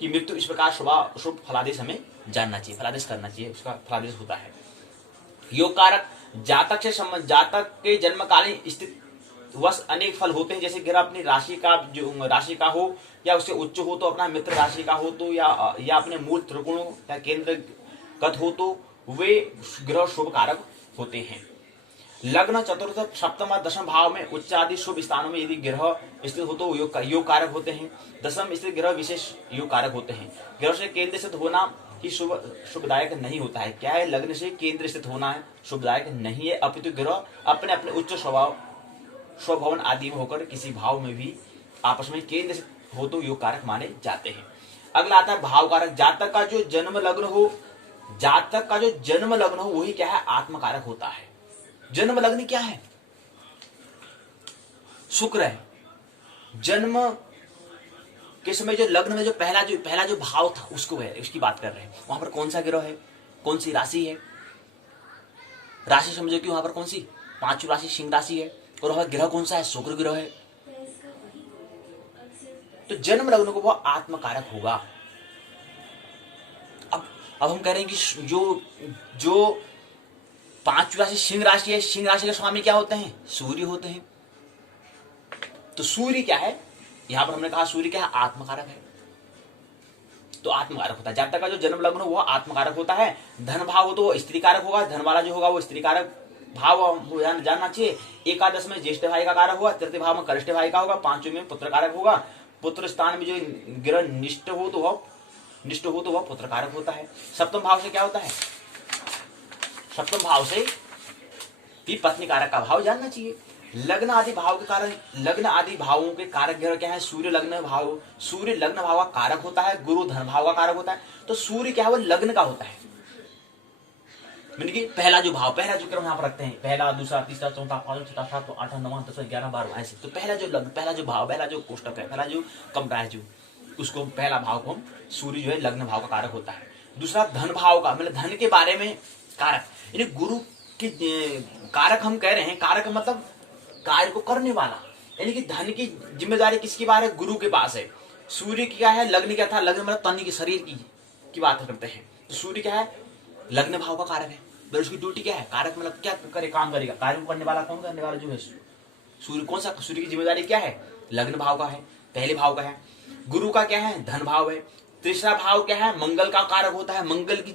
की मृत्यु। इस प्रकार शुभ फलादेश हमें जानना चाहिए, फलादेश करना चाहिए, उसका फलादेश होता है। योग कारक जातक से संबंध, जातक के जन्मकालीन स्थिति वश अनेक फल होते हैं। जैसे ग्रह अपनी राशि का, जो राशि का हो या उससे उच्च हो तो अपना मित्र राशि का हो तो या अपने मूल त्रिकोण या केंद्र गत हो तो वे ग्रह शुभ कारक होते हैं। लग्न चतुर्थ सप्तम और दशम भाव में उच्च आदि शुभ स्थानों में यदि ग्रह स्थित हो तो योग कारक होते हैं। दशम स्थित ग्रह विशेष योग कारक होते हैं। ग्रह से केंद्र स्थित होना ही शुभदायक नहीं होता है। क्या है, लग्न से केंद्र स्थित होना है शुभदायक नहीं है, अपितु ग्रह अपने अपने उच्च स्वभवन आदि में होकर किसी भाव में भी आपस में केंद्र स्थित हो तो योग कारक माने जाते हैं। अगला आता है भाव कारक। जातक का जो जन्म लग्न हो वही क्या है, आत्म कारक होता है। जन्म लग्न क्या है, शुक्र है। जन्म के समय जो लग्न में जो पहला जो भाव था उसको है, उसकी बात कर रहे हैं। वहां पर कौन सा ग्रह है, कौन सी राशि है, राशि समझो कि वहां पर कौन सी पांचवी राशि सिंह राशि है और वहां ग्रह कौन सा है, शुक्र ग्रह है। तो जन्म लग्न को वह आत्म कारक होगा। अब हम कह रहे हैं कि जो पांचवी राशि सिंह राशि है, सिंह राशि के स्वामी क्या होते हैं, सूर्य होते हैं। तो सूर्य क्या है, यहां पर हमने कहा सूर्य क्या है, आत्मकारक है। तो आत्मकारक होता है। जातक का जो जन्म लग्न हो वह आत्मकारक होता है। धन भाव हो तो वो स्त्री कारक होगा। धन वाला जो होगा वो स्त्री कारक भाव जानना चाहिए। एकादश में ज्येष्ठ भाई का कारक होगा, तृतीय भाव में कनिष्ठ भाई का होगा, पांचवें में पुत्र कारक होगा। पुत्र स्थान में जो ग्रह निष्ठ हो तो वह पुत्र कारक होता है। सप्तम भाव से क्या होता है, सप्तम भाव से भी पत्नी कारक का भाव जानना चाहिए। लग्न आदि भाव के कारण, लग्न आदि भावों के कारक ग्रह क्या है, सूर्य लग्न भाव का कारक होता है। गुरु धन भाव का कारक होता है। तो सूर्य क्या है, वो लग्न का होता है। कि पहला जो क्रम यहाँ पर रखते हैं, पहला दूसरा तीसरा चौथा पांचवा छठा सातवां आठवां नौवां 10वां 11वां 12वां ऐसे। तो पहला जो भाव, पहला जो कोष्टक है, पहला जो कमरा है, जो उसको पहला भाव को हम सूर्य जो है लग्न भाव का कारक होता है। दूसरा धन भाव का, मतलब धन के बारे में कारक, यानी गुरु की कारक हम कह रहे हैं। कारक मतलब कार्य को करने वाला, यानी कि धन की जिम्मेदारी किसकी बात है, गुरु के पास है। सूर्य की क्या है, लग्न क्या था, लग्न मतलब तन की शरीर की बात करते हैं। तो सूर्य क्या है, लग्न भाव का कारक है। फिर उसकी ड्यूटी क्या है, कारक मतलब क्या करे, काम करेगा। कार्य को करने वाला कौन, करने वाला जो है सूर्य की जिम्मेदारी क्या है? लग्न भाव का है, पहले भाव का है। गुरु का क्या है? धन भाव है। तीसरा भाव क्या है? मंगल का कारक होता है, मंगल की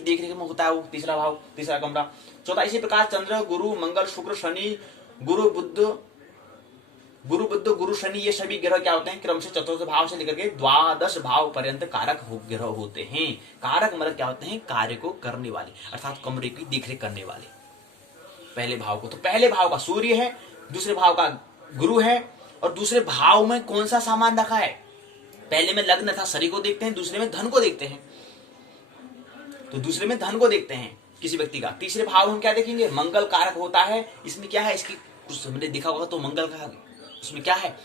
देखरेख में होता है वो तीसरा भाव, तीसरा कमरा। चौथा, इसी प्रकार चंद्र, गुरु, मंगल, शुक्र, शनि, गुरु बुद्ध, गुरु, शनि, ये सभी ग्रह क्या होते हैं? क्रम से चतुर्थ भाव से लेकर के द्वादश भाव पर्यंत कारक ग्रह होते हैं। कारक मतलब क्या होते हैं? कार्य को करने वाले, अर्थात कमरे की देखरेख करने वाले। पहले भाव को, तो पहले भाव का सूर्य है, दूसरे भाव का गुरु है, और दूसरे भाव में कौन सा सामान रखा है? पहले में लग्न था, शरीर को देखते हैं, दूसरे में धन को देखते हैं। तो दूसरे में धन को देखते हैं किसी व्यक्ति का। तीसरे भाव हम क्या देखेंगे? मंगल कारक होता है। इसमें क्या है? इसकी कुछ हमने देखा होगा तो मंगल का उसमें क्या है?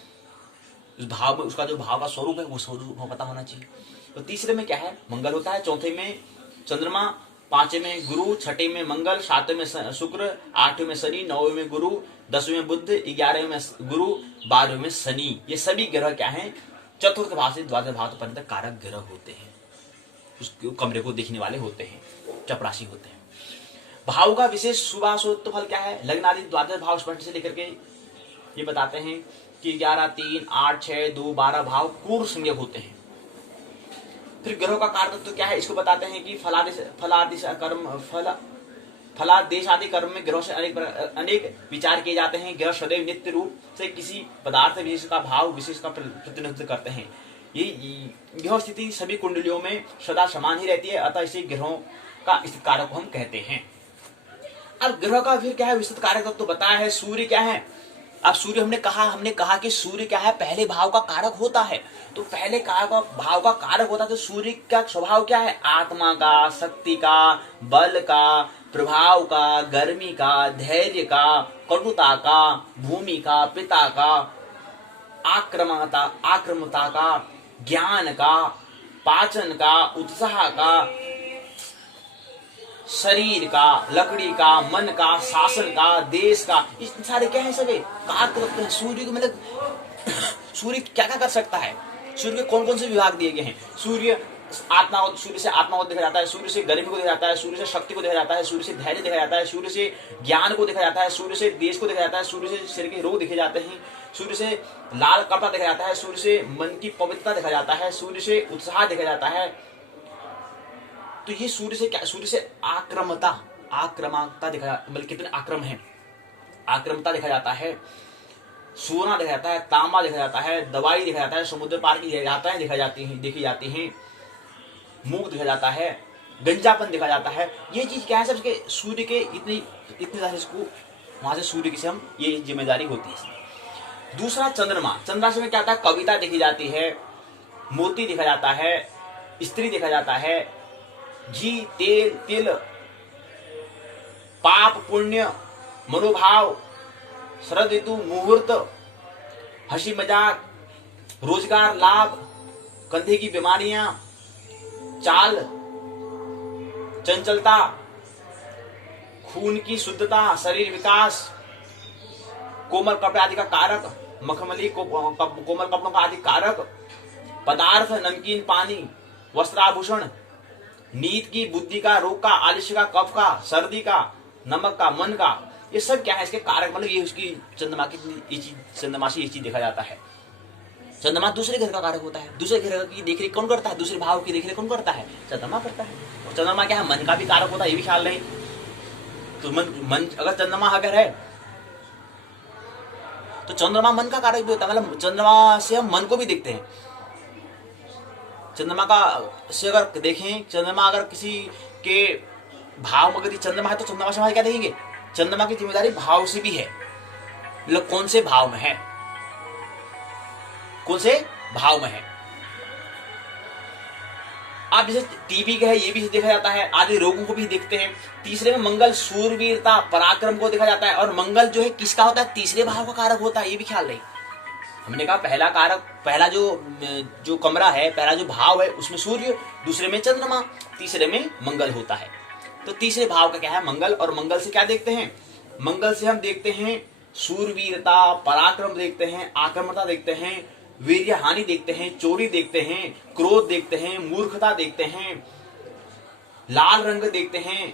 उस भाव में उसका जो भाव का स्वरूप है वो स्वरूप पता होना चाहिए। तो तीसरे में क्या है? मंगल होता है, चौथे में चंद्रमा, पांचवें में गुरु, छठे में मंगल, सातवें में शुक्र, आठवें में शनि, नौवें में गुरु, 10वें में बुध, 11वें में गुरु, 12वें में शनि। ये सभी ग्रह क्या हैं? चतुर्थ भाव से द्वादश भाव पर्यंत कारक ग्रह होते हैं, उस कमरे को देखने वाले होते हैं, चपरासी होते हैं। भाव का विशेष शुभ अशुभ फल क्या है? लग्न आदि द्वादश भाव स्पष्ट से लेकर के ये बताते हैं कि 11, 3, 8, 6, 2, 12 भाव पूर्व संज्ञक होते हैं। फिर ग्रहों का कार्य तत्व क्या है? इसको बताते हैं कि फलादेश आदि कर्म में ग्रहों से अनेक विचार किए जाते हैं। ग्रह सदैव नित्य रूप से किसी पदार्थ विशेष का भाव विशेष का प्रतिनिधित्व करते हैं। ये ग्रह स्थिति सभी कुंडलियों में सदा समान ही रहती है, अतः इसे ग्रहों का स्थित कारक हम कहते हैं। अब ग्रह का फिर क्या है? विस्तृत कारक तत्व तो बताया है। सूर्य क्या है? अब सूर्य हमने कहा कि सूर्य क्या है? पहले भाव का कारक होता है। तो पहले भाव का कारक होता है, तो सूर्य का स्वभाव क्या है? आत्मा का, शक्ति का, बल का, प्रभाव का, गर्मी का, धैर्य का, कटुता का, भूमि का, पिता का, आक्रमता का, ज्ञान का, पाचन का, उत्साह का, शरीर का, लकड़ी का, मन का, शासन का, देश का, इस सारे क्या है? सभी कारक तत्व हैं। सूर्य को मतलब सूर्य क्या क्या कर सकता है? सूर्य के कौन कौन से विभाग दिए गए हैं? सूर्य से आत्मा को देखा जाता है, सूर्य से गर्मी को देखा जाता है, सूर्य से शक्ति को देखा जाता है, सूर्य से धैर्य देखा जाता है, सूर्य से ज्ञान को देखा जाता है, सूर्य से देश को देखा जाता है, सूर्य से शरीर के रोग देखे जाते हैं, सूर्य से लाल कपड़ा देखा जाता है, सूर्य से मन की पवित्रता देखा जाता है, सूर्य से उत्साह देखा जाता है। तो ये सूर्य से क्या? सूर्य से आक्रमकता देखा, मतलब कितने आक्रम है, आक्रमता देखा जाता है, सोना देखा जाता है, तांबा देखा जाता है, दवाई देखा जाता है, समुद्र पार की यात्राएं देखी जाती हैं, मूग देखा जाता है, गंजापन देखा जाता है। ये चीज क्या है? सबके सूर्य के इतनी इसको वहां से सूर्य की से हम ये जिम्मेदारी होती है। दूसरा चंद्रमा से में क्या होता है? कविता देखी जाती है, मोती देखा जाता है, स्त्री देखा जाता है, घी, तेल, तिल, पाप पुण्य, मनोभाव, शरद ऋतु, मुहूर्त, हंसी मजाक, रोजगार लाभ, कंधे की बीमारियां, चाल, चंचलता, खून की शुद्धता, शरीर विकास, कोमल कपड़े आदि का कारक, मखमली कोमल कपड़ों का आदि कारक, पदार्थ, नमकीन पानी, वस्त्राभूषण, नीत की, बुद्धि का, रोग का, आलस्य का, कफ का, सर्दी का, नमक का, मन का, ये सब क्या है? इसके कारक, मतलब ये उसकी चंद्रमा से ये चीज देखा जाता है। चंद्रमा दूसरे ग्रह का कारक होता है। दूसरे ग्रह की देखरेख कौन करता है? दूसरे भाव की देखरेख कौन करता है? चंद्रमा करता है। और चंद्रमा क्या है? मन का भी कारक होता है, ये भी ख्याल नहीं। तो मन अगर चंद्रमा अगर है तो चंद्रमा मन का कारक भी होता है, मतलब चंद्रमा से हम मन को भी देखते हैं। चंद्रमा का से अगर देखें, चंद्रमा अगर किसी के भाव में अगर चंद्रमा है तो चंद्रमा से हमारे क्या देखेंगे? चंद्रमा की जिम्मेदारी भाव से भी है, मतलब कौन से भाव में है, कौन से भाव में है। आप जैसे टीबी का है, ये भी देखा जाता है, आदि रोगों को भी देखते हैं। तीसरे में मंगल शूरवीरता, पराक्रम को देखा जाता है। और मंगल जो है किसका होता है? तीसरे भाव का कारक होता है, ये भी ख्याल नहीं। हमने कहा पहला कारक, पहला जो कमरा है, पहला जो भाव है उसमें सूर्य, दूसरे में चंद्रमा, तीसरे में मंगल होता है। तो तीसरे भाव का क्या है? मंगल। और मंगल से क्या देखते हैं? मंगल से हम देखते हैं शूरवीरता, पराक्रम देखते हैं, आक्रमणता देखते हैं, वीर्य हानि देखते हैं, चोरी देखते हैं, क्रोध देखते हैं, मूर्खता देखते हैं, लाल रंग देखते हैं,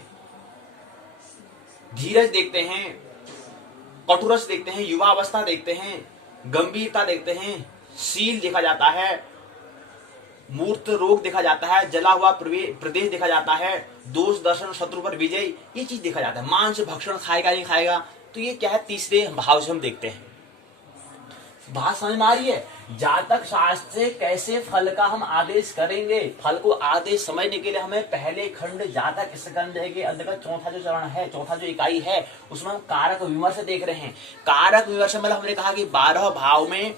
धीरज देखते हैं, कटुरस देखते हैं, युवावस्था देखते हैं, गंभीरता देखते हैं, शील देखा जाता है, मूर्त रोग देखा जाता है, जला हुआ प्रदेश देखा जाता है, दोष दर्शन शत्रु पर विजय, ये चीज देखा जाता है। मांस भक्षण खाएगा नहीं खाएगा, तो ये क्या है, तीसरे भाव से हम देखते हैं। बात समझ में आ रही है? जातक शास्त्र से कैसे फल का हम आदेश करेंगे, फल को आदेश समझने के लिए हमें पहले खंड जातक स्कंध के अंतर्गत चौथा जो चरण है, चौथा जो इकाई है, उसमें हम कारक विमर्श देख रहे हैं। कारक विमर्श मतलब हमने कहा कि 12 भाव में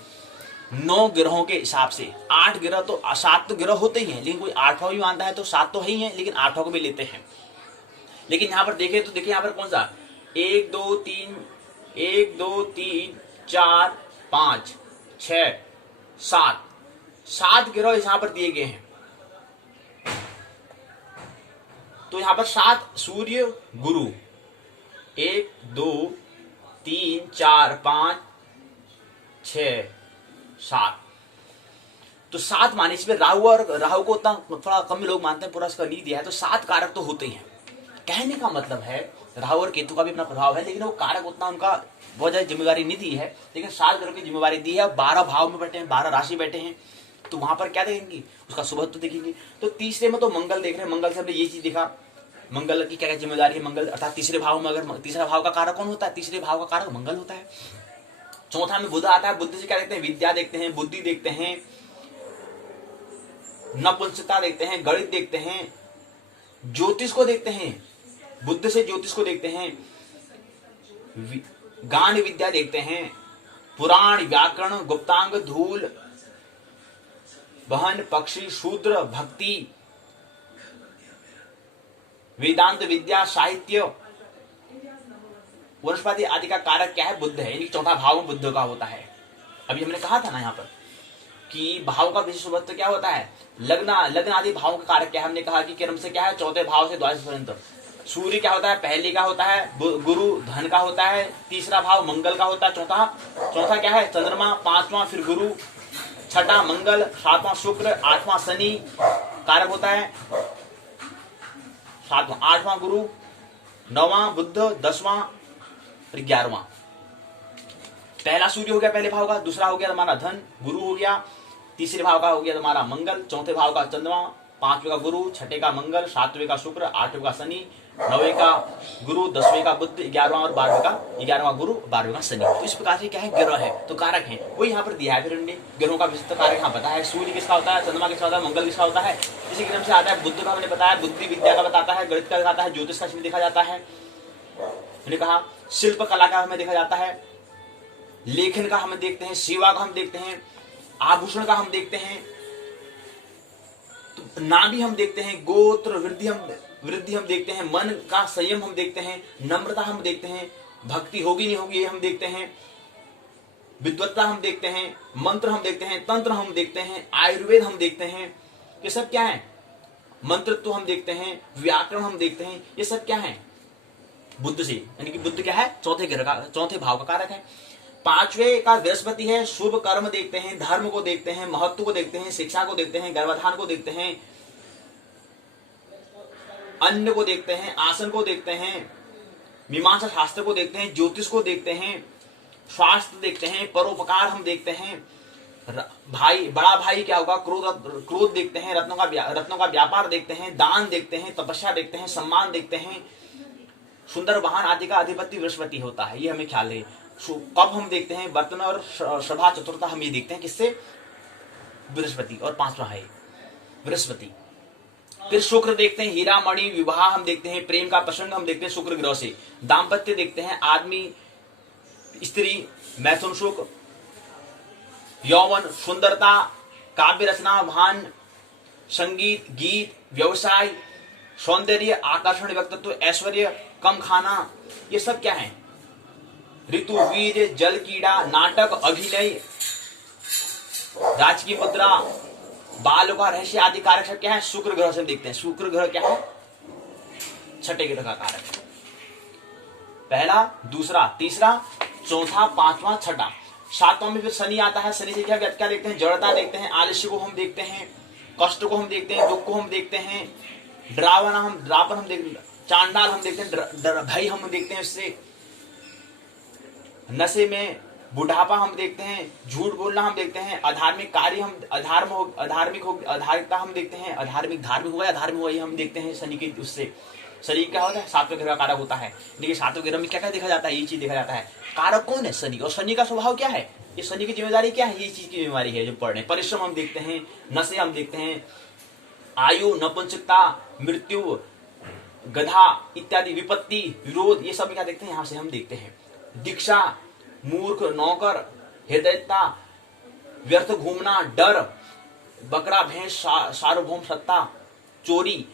9 ग्रहों के हिसाब से 8 ग्रह, तो 7 तो ग्रह होते ही हैं, लेकिन कोई 8वां भी मानता है तो 7 तो है ही है, लेकिन 8वां को भी लेते हैं। लेकिन यहाँ पर देखें तो देखिए यहाँ पर कौन सा 1 2 3 1 2 3 4 5 6 7 ग्रह यहाँ पर दिए गए हैं। तो यहाँ पर 7 सूर्य गुरु 1 2 3 4 5 6 7, तो 7 माने इसमें राहु को उतना थोड़ा कम लोग मानते हैं, पूरा इसका नहीं दिया है, तो 7 कारक तो होते ही हैं। कहने का मतलब है राहु और केतु का भी अपना प्रभाव है, लेकिन वो कारक उतना उनका बहुत ज्यादा जिम्मेदारी नहीं दी है, लेकिन 7 ग्रहों की जिम्मेदारी दी है। 12 भाव में बैठे हैं, 12 राशि बैठे हैं, तो वहां पर क्या देखेंगे, उसका शुभ तो देखेंगे। तो तीसरे में तो मंगल देख रहे हैं, मंगल से हमने ये चीज देखा, मंगल की क्या क्या जिम्मेदारी है, मंगल अर्थात तीसरे भाव में, अगर तीसरा भाव का कारक कौन होता है, तीसरे भाव का कारक मंगल होता है। चौथा में बुध आता है, बुद्ध से क्या देखते हैं, विद्या देखते हैं, बुद्धि देखते हैं, नपुंसकता देखते हैं, गणित देखते हैं, ज्योतिष को देखते हैं, बुद्ध से ज्योतिष को देखते हैं, गान विद्या देखते हैं, पुराण व्याकरण गुप्तांग धूल बहन पक्षी शूद्र भक्ति वेदांत विद्या साहित्य वनस्पति आदि का कारक क्या है, बुद्ध है, यानी चौथा भाव में बुद्ध का होता है। अभी हमने कहा था ना यहाँ पर कि भाव का विशेष शुभत्व क्या होता है, लग्न आदि भाव का कारक क्या है, हमने कहा कि क्रम से क्या है, चौथे भाव से द्वादश पर्यंत। सूर्य क्या होता है, पहले का होता है, गुरु धन का होता है, तीसरा भाव मंगल का होता है, चौथा क्या है, चंद्रमा, 5वां फिर गुरु, 6ठा मंगल, 7वां शुक्र, 8वां शनि कारक होता है, 7वां 8वां गुरु, 9वां बुद्ध, 10वां 11वां। पहला सूर्य हो गया पहले भाव का, दूसरा हो गया हमारा धन गुरु हो गया, तीसरे भाव का हो गया हमारा मंगल, चौथे भाव का चंद्रमा, 5वें का गुरु, 6ठे का मंगल, 7वें का शुक्र, 8वें का शनि, 9वें का गुरु, 10वें का बुद्ध, 11वां और 11वां गुरु, 12वें का शनि। तो इस प्रकार से क्या है, ग्रह है, तो कारक है वो यहाँ पर दिया है। फिर हमने ग्रहों का विशिष्ट कारक यहाँ बताया है, सूर्य किसका होता है, चंद्रमा किसका होता है, मंगल किसका होता है, इसी क्रम से आता है। बुद्ध का हमने बताया, बुद्धि विद्या का बताता है, गणित का बताता है, ज्योतिष का देखा जाता है, हमने कहा शिल्प कला का हमें देखा जाता है, लेखन का हम देखते हैं, सेवा का हम देखते हैं, आभूषण का हम देखते हैं, तो नाभि हम देखते हैं, गोत्र वृद्धि हम देखते हैं, मन का संयम हम देखते हैं, नम्रता हम देखते हैं, भक्ति होगी नहीं होगी ये हम देखते हैं, विद्वत्ता हम देखते हैं, मंत्र हम देखते हैं, तंत्र हम देखते हैं, आयुर्वेद हम देखते हैं, ये सब क्या है, मंत्रत्व हम देखते हैं, व्याकरण हम देखते हैं, ये सब क्या है, बुद्ध से, यानी कि बुद्ध क्या है, चौथे भाव का कारक है। 5वें का बृहस्पति है, शुभ कर्म देखते हैं, धर्म को देखते हैं, महत्व को देखते हैं, शिक्षा को देखते हैं, गर्भाधान को देखते हैं, अन्न को देखते हैं, आसन को देखते हैं, मीमांसा शास्त्र को देखते हैं, ज्योतिष को देखते हैं, स्वास्थ्य देखते हैं, परोपकार हम देखते हैं, भाई बड़ा भाई क्या होगा, क्रोध देखते हैं, रत्नों का व्यापार देखते हैं, दान देखते हैं, तपस्या देखते हैं, सम्मान देखते हैं, सुंदर वाहन आदि का अधिपति बृहस्पति होता है, ये हमें ख्याल है। कब हम देखते हैं, बर्तन और सभा चतुरता हम ये देखते हैं किससे, बृहस्पति, और 5वां है बृहस्पति। फिर शुक्र देखते हैं, हीरा मणि विवाह हम देखते हैं, प्रेम का प्रसंग हम देखते हैं शुक्र ग्रह से, दाम्पत्य देखते हैं, आदमी स्त्री, मैथुन सुख, यौवन, सुंदरता, काव्य रचना, वाहन, संगीत, गीत, व्यवसाय, सौंदर्य, आकर्षण, व्यक्तित्व, ऐश्वर्य, कम खाना, ये सब क्या है, ऋतु, वीर, जल कीड़ा, नाटक, अभिनय, राजकीय मुद्रा, बाल का रहस्य आदि कारक सब क्या है, शुक्र ग्रह से देखते हैं। शुक्र ग्रह क्या है, 6ठे ग्रह का कारक, पहला, दूसरा, तीसरा, चौथा, 5वां, 6ठा। 7वां में फिर शनि आता है, शनि से क्या देखते हैं, जड़ता देखते हैं, आलस्य को हम देखते हैं, कष्ट को हम देखते हैं, दुख को हम देखते हैं, ड्रापन हम देखते हैं, चांडाल हम देखते हैं, भय हम देखते हैं, इससे नशे में बुढ़ापा हम देखते हैं, झूठ बोलना हम देखते हैं, अधार्मिक कार्य हम अधार्मिकता हम देखते हैं, धार्मिक हुआ या अधार्मिक हुआ ये हम देखते हैं। शनि के उससे शरीर क्या होता है, सातवें ग्रह का कारक होता है। देखिए सातवें ग्रह में क्या क्या देखा जाता है, ये चीज देखा जाता है। कारक कौन है, शनि। और शनि का स्वभाव क्या है, ये शनि की जिम्मेदारी क्या है, ये चीज की जिम्मेदारी है जो पढ़ रहे हैं। परिश्रम हम देखते हैं, नशे हम देखते हैं, आयु, नपुंसकता, मृत्यु, गधा इत्यादि, विपत्ति, विरोध, ये सब क्या देखते हैं, यहां से हम देखते हैं। दीक्षा, मूर्ख, नौकर, हृदयता, व्यर्थ घूमना, डर, बकरा भैंस, सार्वभौम सत्ता, चोरी,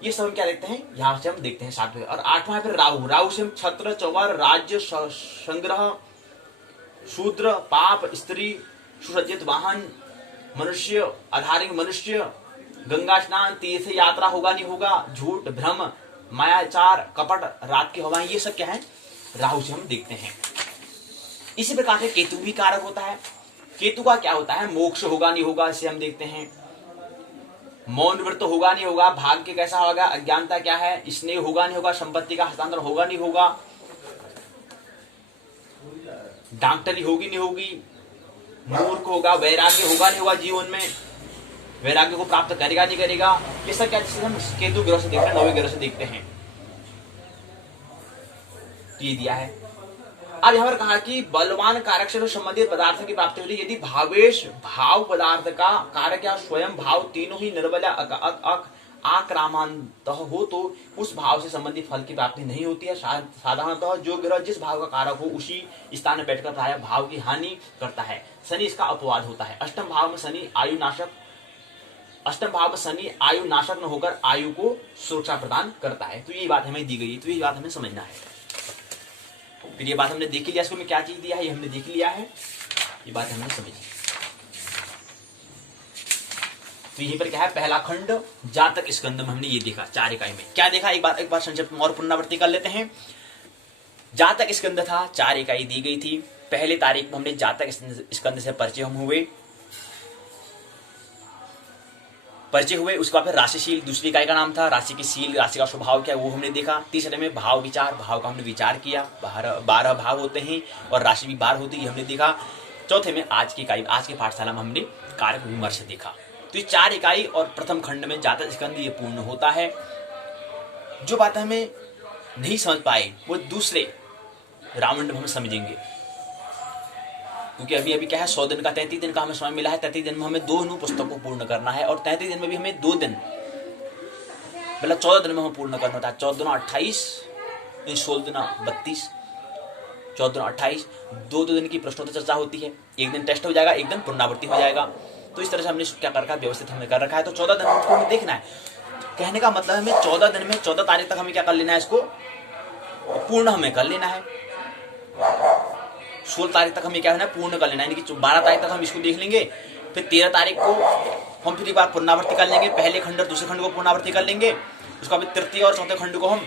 ये सब हम क्या देखते हैं, यहां से हम देखते हैं सातवें। और आठवां है फिर राहु। राहु से हम छत्र, चौवर, राज्य, संग्रह, शूद्र, पाप, स्त्री, सुसज्जित वाहन, मनुष्य, आधारिक मनुष्य, गंगा स्नान, तीर्थ यात्रा होगा नहीं होगा, झूठ, भ्रम, मायाचार, कपट, रात की हवाएं, ये सब क्या है, राहु से हम देखते हैं। इसी प्रकार से केतु भी कारक होता है। केतु का क्या होता है, मोक्ष होगा नहीं होगा, इसे हम देखते हैं। मौन व्रत होगा नहीं होगा, भाग्य कैसा होगा, अज्ञानता क्या है, स्नेह होगा नहीं होगा, संपत्ति का हस्तांतरण होगा नहीं होगा, डॉक्टरी होगी नहीं होगी, मूर्ख होगा, वैराग्य होगा नहीं होगा, जीवन में वैराग्य को प्राप्त करेगा नहीं करेगा, ये सब क्या हम केतु ग्रह से देखते हैं, नौवें ग्रह से देखते हैं। ये दिया है। अब यहाँ पर कहा कि बलवान कारक से संबंधित पदार्थ की प्राप्ति होती है यदि भावेश भाव पदार्थ का कारक या स्वयं भाव तीनों ही निर्बल आक्रामंत हो तो उस भाव से संबंधित फल की प्राप्ति नहीं होती है। साधारणतः जो ग्रह जिस भाव का कारक हो उसी स्थान में बैठकर प्राय भाव की हानि करता है। शनि इसका अपवाद होता है। अष्टम भाव में शनि आयु नाशक न होकर आयु को सुरक्षा प्रदान करता है। तो ये बात हमें दी गई है, तो ये बात हमें समझना है। फिर ये बात हमने देख लिया, इसको में क्या चीज दिया है ये हमने देख लिया है, ये बात हमने समझी। तो यहीं पर क्या है, पहला खंड जातक स्कंद में हमने ये देखा, 4 इकाई में क्या देखा, एक बार संक्षिप्त में और पुनरावृत्ति कर लेते हैं। जातक स्कंद था, 4 इकाई दी गई थी। पहली तारीख में हमने जातक स्कंद से परिचय हुए। उसके बाद फिर राशिशील दूसरी इकाई का नाम था। राशि की शील, राशि का स्वभाव क्या है वो हमने देखा। तीसरे में भाव विचार, भाव का हमने विचार किया। 12 भाव होते हैं और राशि भी 12 होती है, हमने देखा। चौथे में आज की पाठशाला में हमने कारक विमर्श देखा। तो ये 4 इकाई और प्रथम खंड में जातक स्कंद ये पूर्ण होता है। जो बात हमें नहीं समझ पाए वो दूसरे राउंड में हम समझेंगे, क्योंकि अभी क्या है 100 दिन का 33 दिन का हमें समय मिला है। 33 दिन में हमें 2 पुस्तकों को पूर्ण करना है और 33 दिन में भी हमें 2 दिन, मतलब 14 दिन में हमें पूर्ण करना होता है। 14 दुना 28, 16 दुना 32, 14 दुना 28, 2 दिन की प्रश्नोत्तर चर्चा होती है। एक दिन टेस्ट हो जाएगा, एक दिन पुनरावृत्ति हो जाएगा। तो इस तरह से हमने क्या कर रखा है, व्यवस्थित हमने कर रखा है। तो 14 दिन हमको हमें देखना है। कहने का मतलब हमें 14 दिन में 14 तारीख तक हमें क्या कर लेना है, इसको पूर्ण हमें कर लेना है। 16 तारीख तक हमें क्या है पूर्ण कर लेना है, यानी कि 12 तारीख तक हम इसको देख लेंगे। फिर 13 तारीख को हम फिर एक बार पुनरावृत्ति कर लेंगे। पहले खंड और दूसरे खंड को पुनरावृत्ति कर लेंगे। उसका फिर तृतीय और चौथे खंड को हम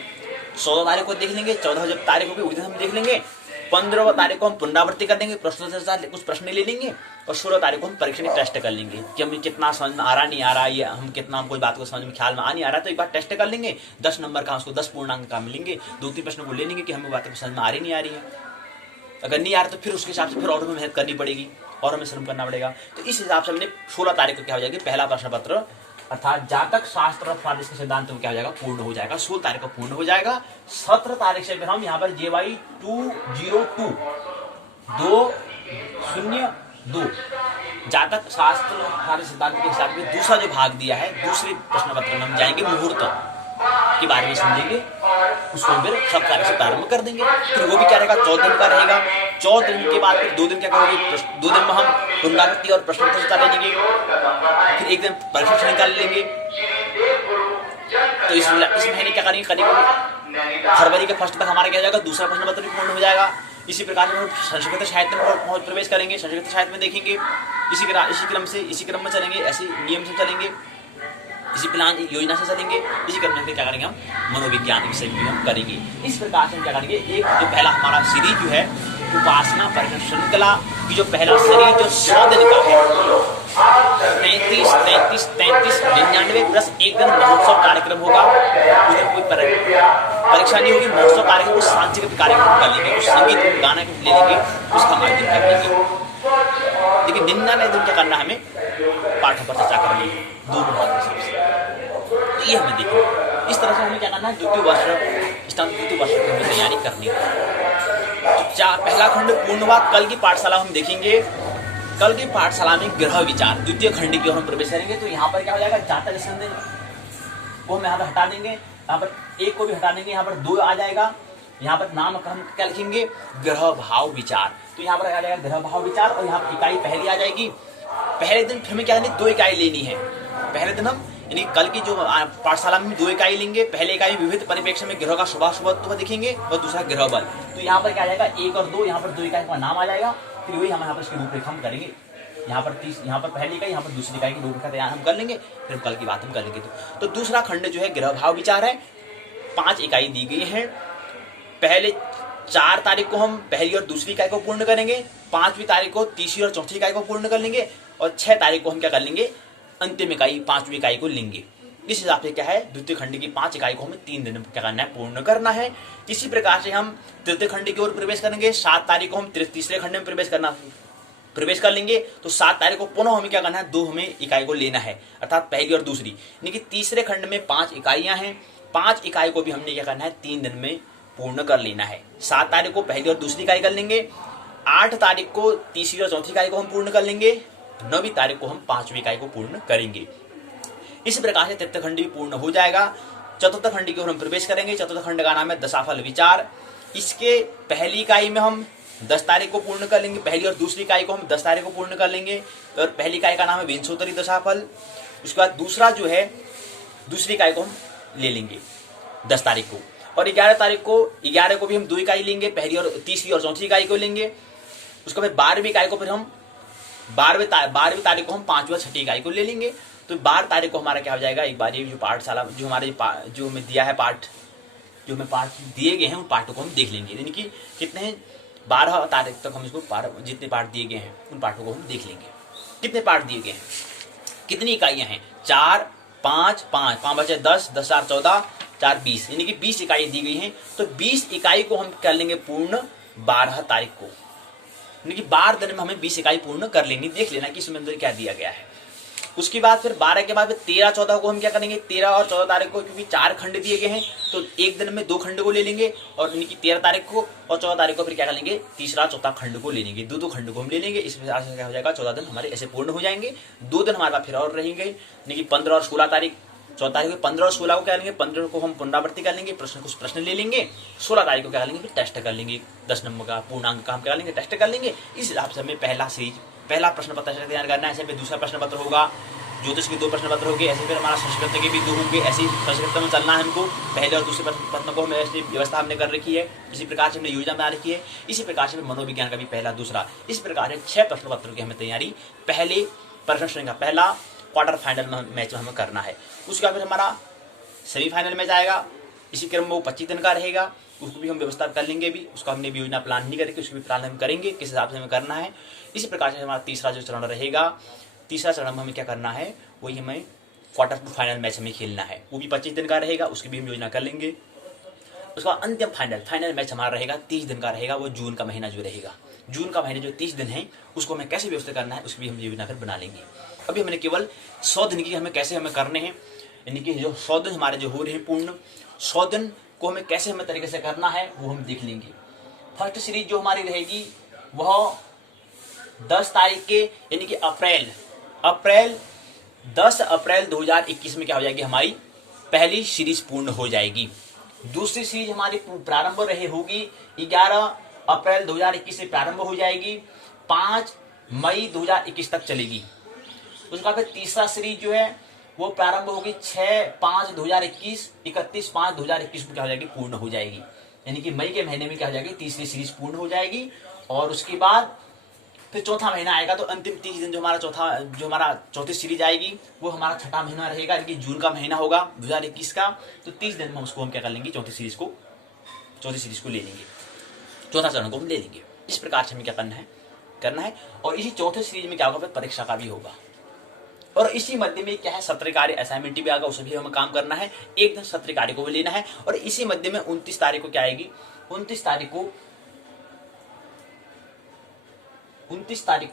14 तारीख को देख लेंगे। 14 जब तारीख होगी उस दिन हम देख लेंगे। 15 तारीख को हम पुनरावृत्ति कर देंगे, प्रश्नों से कुछ प्रश्न ले लेंगे। और 16 तारीख को हम परीक्षण टेस्ट कर लेंगे कि हमें कितना समझ में आ रहा नहीं आ रहा, या हम कितना कोई बात को समझ में ख्याल में आ नहीं आ रहा, तो एक बार टेस्ट कर लेंगे। 10 नंबर का उसको 10 पूर्णांक का मिलेंगे। 2-3 प्रश्न को ले लेंगे कि हमें बात को समझ में आ रही नहीं आ रही है। अगर नहीं आ रहा तो फिर उसके हिसाब से फिर और हमें मेहनत करनी पड़ेगी और हमें श्रम करना पड़ेगा। तो इस हिसाब से हमने 16 तारीख को क्या हो जाएगी, पहला प्रश्न पत्र अर्थात जातक शास्त्र स्वादिष्ट के सिद्धांत में क्या हो जाएगा, पूर्ण हो जाएगा। 16 तारीख को पूर्ण हो जाएगा। 17 तारीख से फिर हम यहाँ पर JY 202 202 जातक शास्त्र सिद्धांत के हिसाब से दूसरा जो भाग दिया है, दूसरे प्रश्न पत्र में हम जाएंगे, मुहूर्त के बारे में समझेंगे। उसको फिर सब तारीख से प्रारंभ कर देंगे। फिर वो भी क्या रहेगा, 14 दिन का रहेगा। 14 दिन के बाद फिर 2 दिन क्या करोगे, 2 दिन में हम पुनरावृत्ति और प्रश्न उत्तर ले लेंगे। फिर एक दिन परीक्षा निकाल लेंगे। तो इस महीने क्या करेंगे, करीब फरवरी के फर्स्ट तक हमारा क्या हो जाएगा, दूसरा प्रश्न पत्र भी पूर्ण हो जाएगा। इसी प्रकार से हम संस्कृत साहित्य में प्रवेश करेंगे, संस्कृत साहित्य में देखेंगे। इसी क्रम में चलेंगे, ऐसे नियम से चलेंगे, इसी प्लान योजना से चलेंगे। इसी क्रम में क्या करेंगे, हम मनोविज्ञान विषय भी हम करेंगे। इस प्रकार से हम क्या करेंगे, एक जो पहला हमारा सीरीज जो है उपासना परिषद श्रृंखला की जो पहला सीरीज जो 100 दिन का है, 33, 33, 33, 99 प्लस एक दिन महोत्सव कार्यक्रम होगा। उधर कोई परीक्षा नहीं होगी। महोत्सव कार्यक्रम को सांस्कृतिक कार्यक्रम कर लेंगे, कुछ संगीत गाना ले लेंगे, उसका आयोजन कर लेंगे। लेकिन 99 दिन क्या करना, हमें पाठों पर चर्चा करनी है, 2 विभाग के हिसाब से। तो ये हमें देखना है। इस तरह से हमें क्या करना है, द्वितीय वर्ष की हमें तैयारी करनी है। तो पहला खंड पूर्ण हुआ। कल की पाठशाला हम देखेंगे। कल की पाठशाला में गृह विचार द्वितीय खंड की ओर हम प्रवेश करेंगे। तो यहाँ पर क्या हो जाएगा, जातक संधि को हम यहाँ पर हटा देंगे, यहाँ पर एक को भी हटा देंगे, यहाँ पर 2 आ जाएगा। यहाँ पर नाम हम क्या लिखेंगे, गृह भाव विचार। तो यहाँ पर आ जाएगा गृह भाव विचार, और यहाँ पर इकाई पहली आ जाएगी। पहले दिन फिर हमें क्या करनी, 2 इकाई लेनी है। पहले दिन हम यानी कल की जो पाठशाला में 2 इकाई लेंगे। पहले इकाई विविध परिप्रेक्ष्य में गृह का शुभाशुभत्व देखेंगे, और दूसरा गृह बल। तो यहाँ पर क्या आ जाएगा, 1 और 2, यहाँ पर 2 इकाई का नाम आ जाएगा। फिर वही हम यहाँ पर इसकी रूपरेखा हम करेंगे। यहाँ पर पहली इकाई, यहाँ पर दूसरी इकाई की रूपरेखा तैयार हम कर लेंगे, फिर कल की बात हम कर लेंगे। तो दूसरा खंड जो है गृह भाव विचार है। 5 इकाई दी गई है। पहले 4 तारीख को हम पहली और दूसरी इकाई को पूर्ण करेंगे, 5वीं तारीख को तीसरी और चौथी इकाई को पूर्ण कर लेंगे, और 6 तारीख को हम क्या कर लेंगे, अंतिम इकाई 5वीं इकाई को लेंगे। इस हिसाब से क्या है, द्वितीय खंड की 5 इकाई को हमें 3 दिन में क्या करना है, पूर्ण करना है। इसी प्रकार से हम तृतीय खंड की ओर प्रवेश करेंगे। 7 तारीख को हम तीसरे खंड में प्रवेश कर लेंगे। तो 7 तारीख को पुनः हमें क्या करना है, 2 हमें इकाई को लेना है, अर्थात पहली और दूसरी। यानी कि तीसरे खंड में 5 इकाइयां हैं। 5 इकाई को भी हमने क्या करना है, 3 दिन में पूर्ण कर लेना है। 7 तारीख को पहली और दूसरी इकाई कर लेंगे। 8 तारीख को तीसरी और चौथी इकाई को हम पूर्ण कर लेंगे। 9वीं तारीख को हम 5वीं इकाई को पूर्ण करेंगे। इसी प्रकार से तृतीय खंड भी पूर्ण हो जाएगा। चतुर्थ खंड की ओर हम प्रवेश करेंगे। चतुर्थ खंड का नाम है दशाफल विचार। इसके पहली इकाई में हम 10 तारीख को पूर्ण कर लेंगे। पहली और दूसरी इकाई को हम 10 तारीख को पूर्ण कर लेंगे। और पहली इकाई का नाम है विंशोत्तरी दशाफल। उसके बाद दूसरा जो है, दूसरी इकाई को हम ले लेंगे 10 तारीख को। और 11 तारीख को 11 को भी हम 2 इकाई लेंगे, पहली और तीसरी और चौथी इकाई को लेंगे। उसके बाद 12वीं इकाई को फिर हम 12वीं तारीख को हम 5वीं और 6ठी इकाई को ले लेंगे। तो 12 तारीख को हमारा क्या हो जाएगा, एक बार ये जो पाठशाला जो हमारे जो हमें दिया है पाठ, जो हमें पाठ दिए गए हैं, उन पाठों को हम देख लेंगे। यानी कि कितने हैं, 12 तारीख तक हम इसको जितने पाठ दिए गए हैं उन पाठों को हम देख लेंगे। कितने पाठ दिए गए हैं, कितनी इकाइयां हैं, 4, 5, 5, 5 बचे 10, 10 4 14, 4 20, यानी कि 20 इकाई दी गई हैं। तो 20 इकाई को हम कर लेंगे पूर्ण 12 तारीख को। यानी कि 12 दिन में हमें 20 इकाई पूर्ण कर लेनी। देख लेना कि इसमें अंदर क्या दिया गया है। उसके बाद फिर 12 के बाद 13, 14 को हम क्या करेंगे, 13 और 14 तारीख को, क्योंकि 4 खंड दिए गए हैं तो एक दिन में 2 खंड को ले लेंगे। और यानी कि 13 तारीख को और 14 तारीख को फिर क्या कर लेंगे, तीसरा चौथा खंड को ले लेंगे। 2 खंड को हम ले लेंगे। इस प्रकार से क्या हो जाएगा, 14 दिन हमारे ऐसे पूर्ण हो जाएंगे। 2 दिन हमारे पास फिर और रहेंगे, यानी कि 15 और 16 तारीख। 14 तारीख को 15 और 16 को क्या लेंगे, 15 को हम पुनरावृत्ति कर लेंगे, कुछ प्रश्न ले लेंगे। 16 तारीख को क्या करेंगे, फिर टेस्ट कर लेंगे, 10 नंबर का पूर्णांक का हम क्या लेंगे, टेस्ट कर लेंगे। इस हिसाब से हमें पहला प्रश्न पत्र तैयार करना है। ऐसे फिर दूसरा प्रश्न पत्र होगा, ज्योतिष के 2 प्रश्न पत्र होंगे। ऐसे फिर हमारा संस्कृत के भी 2 होंगे। ऐसे संस्कृत में चलना है हमको। पहले और दूसरे प्रश्न पत्र को हमें ऐसी व्यवस्था हमने कर रखी है, इसी प्रकार से हमने योजना बना रखी है। इसी प्रकार से मनोविज्ञान का भी पहला दूसरा, इस प्रकार से 6 प्रश्न पत्रों की हमें तैयारी पहले प्रश्न श्रेणी का पहला क्वार्टर फाइनल मैच में हमें करना है। उसका फिर हमारा सेमीफाइनल मैच आएगा। इसी क्रम में वो 25 दिन का रहेगा, उसको भी हम व्यवस्था कर लेंगे। भी उसका हमने भी योजना प्लान नहीं करके उसको भी प्लान हम करेंगे किस हिसाब से हमें करना है। इसी प्रकार से हमारा तीसरा जो चरण रहेगा, तीसरा चरण में हमें क्या करना है, वही हमें क्वार्टर टू फाइनल मैच हमें खेलना है। वो भी 25 दिन का रहेगा, उसकी भी हम योजना कर लेंगे। उसका अंतिम फाइनल मैच हमारा रहेगा 30 दिन का रहेगा। वो जून का महीना जो रहेगा, जून का महीने जो 30 दिन है, उसको हमें कैसे व्यवस्था करना है उसकी भी हम योजना फिर बना लेंगे। अभी हमने केवल 100 दिन की हमें कैसे हमें करने हैं, यानी कि जो 100 दिन हमारे जो हो रहे हैं पूर्ण, 100 दिन को हमें कैसे हमें तरीके से करना है वो हम देख लेंगे। फर्स्ट सीरीज जो हमारी रहेगी वह 10 तारीख के, यानी कि अप्रैल 10 अप्रैल 2021 में क्या हो जाएगी, हमारी पहली सीरीज पूर्ण हो जाएगी। दूसरी सीरीज हमारी प्रारंभ होगी 11 अप्रैल 2021 से प्रारंभ हो जाएगी, 5 मई 2021 तक चलेगी। उसका फिर तीसरा सीरीज जो है वो प्रारंभ होगी 6/5/2021, 31/5/2021 में क्या हो जाएगी, पूर्ण हो जाएगी। यानी कि मई के महीने में क्या हो जाएगी, तीसरी सीरीज पूर्ण हो जाएगी। और उसके बाद फिर चौथा महीना आएगा, तो अंतिम 30 दिन जो हमारा चौथी सीरीज आएगी वो हमारा छठा महीना रहेगा, यानी कि जून का महीना होगा 2021 का। तो 30 दिन में उसको हम क्या कर लेंगे, चौथी सीरीज को ले लेंगे, चौथा चरण को हम ले लेंगे। इस प्रकार से हमें क्या करना है। और इसी चौथे सीरीज में क्या होगा, फिर परीक्षा का भी होगा। और इसी मध्य में क्या है, सत्र कार्य असाइनमेंट भी आएगा, उसे भी हमें काम करना है, एक दिन सत्र कार्य को भी लेना है। और इसी मध्य में 29 तारीख को क्या आएगी, 29 तारीख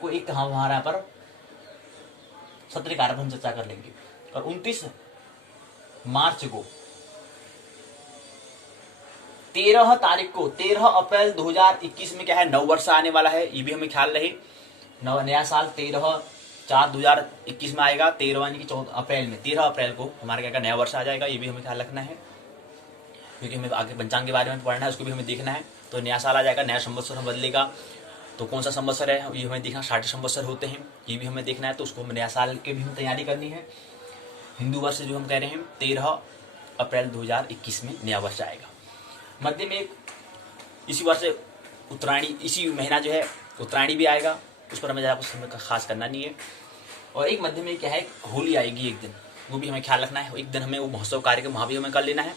को एक हमारा पर सत्र कार्य पर हम चर्चा कर लेंगे। और 29 मार्च को 13 तारीख को 13 अप्रैल 2021 में क्या है, नव वर्ष आने वाला है, ये भी हमें ख्याल रहे। नया साल 13/4/2021 में आएगा, 13 यानी कि 14 अप्रैल में, 13 अप्रैल को हमारा क्या नया वर्ष आ जाएगा, ये भी हमें ख्याल रखना है, क्योंकि हमें आगे पंचांग के बारे में पढ़ना है, उसको भी हमें देखना है। तो नया साल आ जाएगा, नया संवत्सर हम बदलेगा, तो कौन सा संवत्सर है ये हमें देखना, 60 संवत्सर होते हैं, ये भी हमें देखना है, तो उसको नया साल के भी हमें तैयारी करनी है। हिंदू वर्ष जो हम कह रहे हैं 13 अप्रैल 2021 में नया वर्ष आएगा। मध्य में इसी वर्ष उत्तरायणी, इसी महीना जो है उत्तरायणी भी आएगा, उस पर हमें ज़्यादा कुछ समय खास करना नहीं है। और एक मध्य में क्या है, होली आएगी एक दिन, वो भी हमें ख्याल रखना है, एक दिन हमें वो महोत्सव कार्यक्रम वहाँ भी हमें कर लेना है।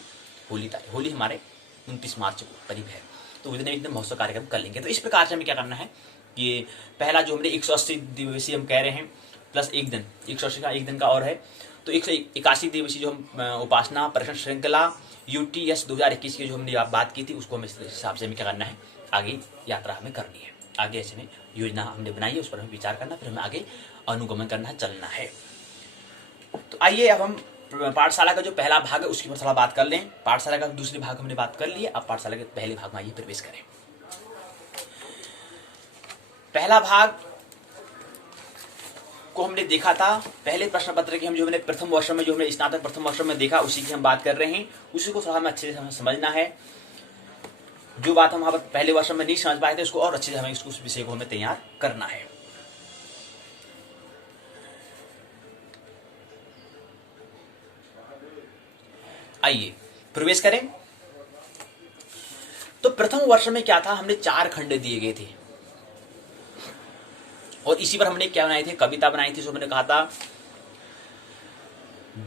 होली हमारे 29 मार्च को करीब है, तो उस दिन एक दिन महोत्सव कार्यक्रम कर लेंगे। तो इस प्रकार से हमें क्या करना है, ये पहला जो हमने 180 दिवसीय हम कह रहे हैं, प्लस एक दिन 180 का एक दिन का और है, तो 181 दिवसीय जो हम उपासना प्रशिक्षण श्रृंखला UTS 2021 की जो हमने बात की थी, उसको हमें इस हिसाब से हमें क्या करना है, आगे यात्रा हमें करनी है, आगे ऐसे में योजना हमने बनाई है, उस पर हमें विचार करना, फिर हमें आगे अनुगमन करना है, चलना है। तो आइए अब हम पाठशाला का जो पहला भाग है उसकी पर थोड़ा बात कर लें। पाठशाला का दूसरे भाग हमने बात कर ली है, अब पाठशाला के पहले भाग में आइए प्रवेश करें। पहला भाग को हमने देखा था, पहले प्रश्न पत्र की हम जो हमने प्रथम वर्ष में, जो हमने स्नातक प्रथम वर्ष में देखा, उसी की हम बात कर रहे हैं, उसी को थोड़ा हमें अच्छे से समझना है। जो बात हम वहां पहले वर्ष में नहीं समझ पाए थे, उसको और अच्छे से हमें उस विषय को हमें तैयार करना है। आइए प्रवेश करें। तो प्रथम वर्ष में क्या था, हमने 4 खंड दिए गए थे, और इसी पर हमने क्या बनाए थे, कविता बनाई थी। सो हमने कहा था,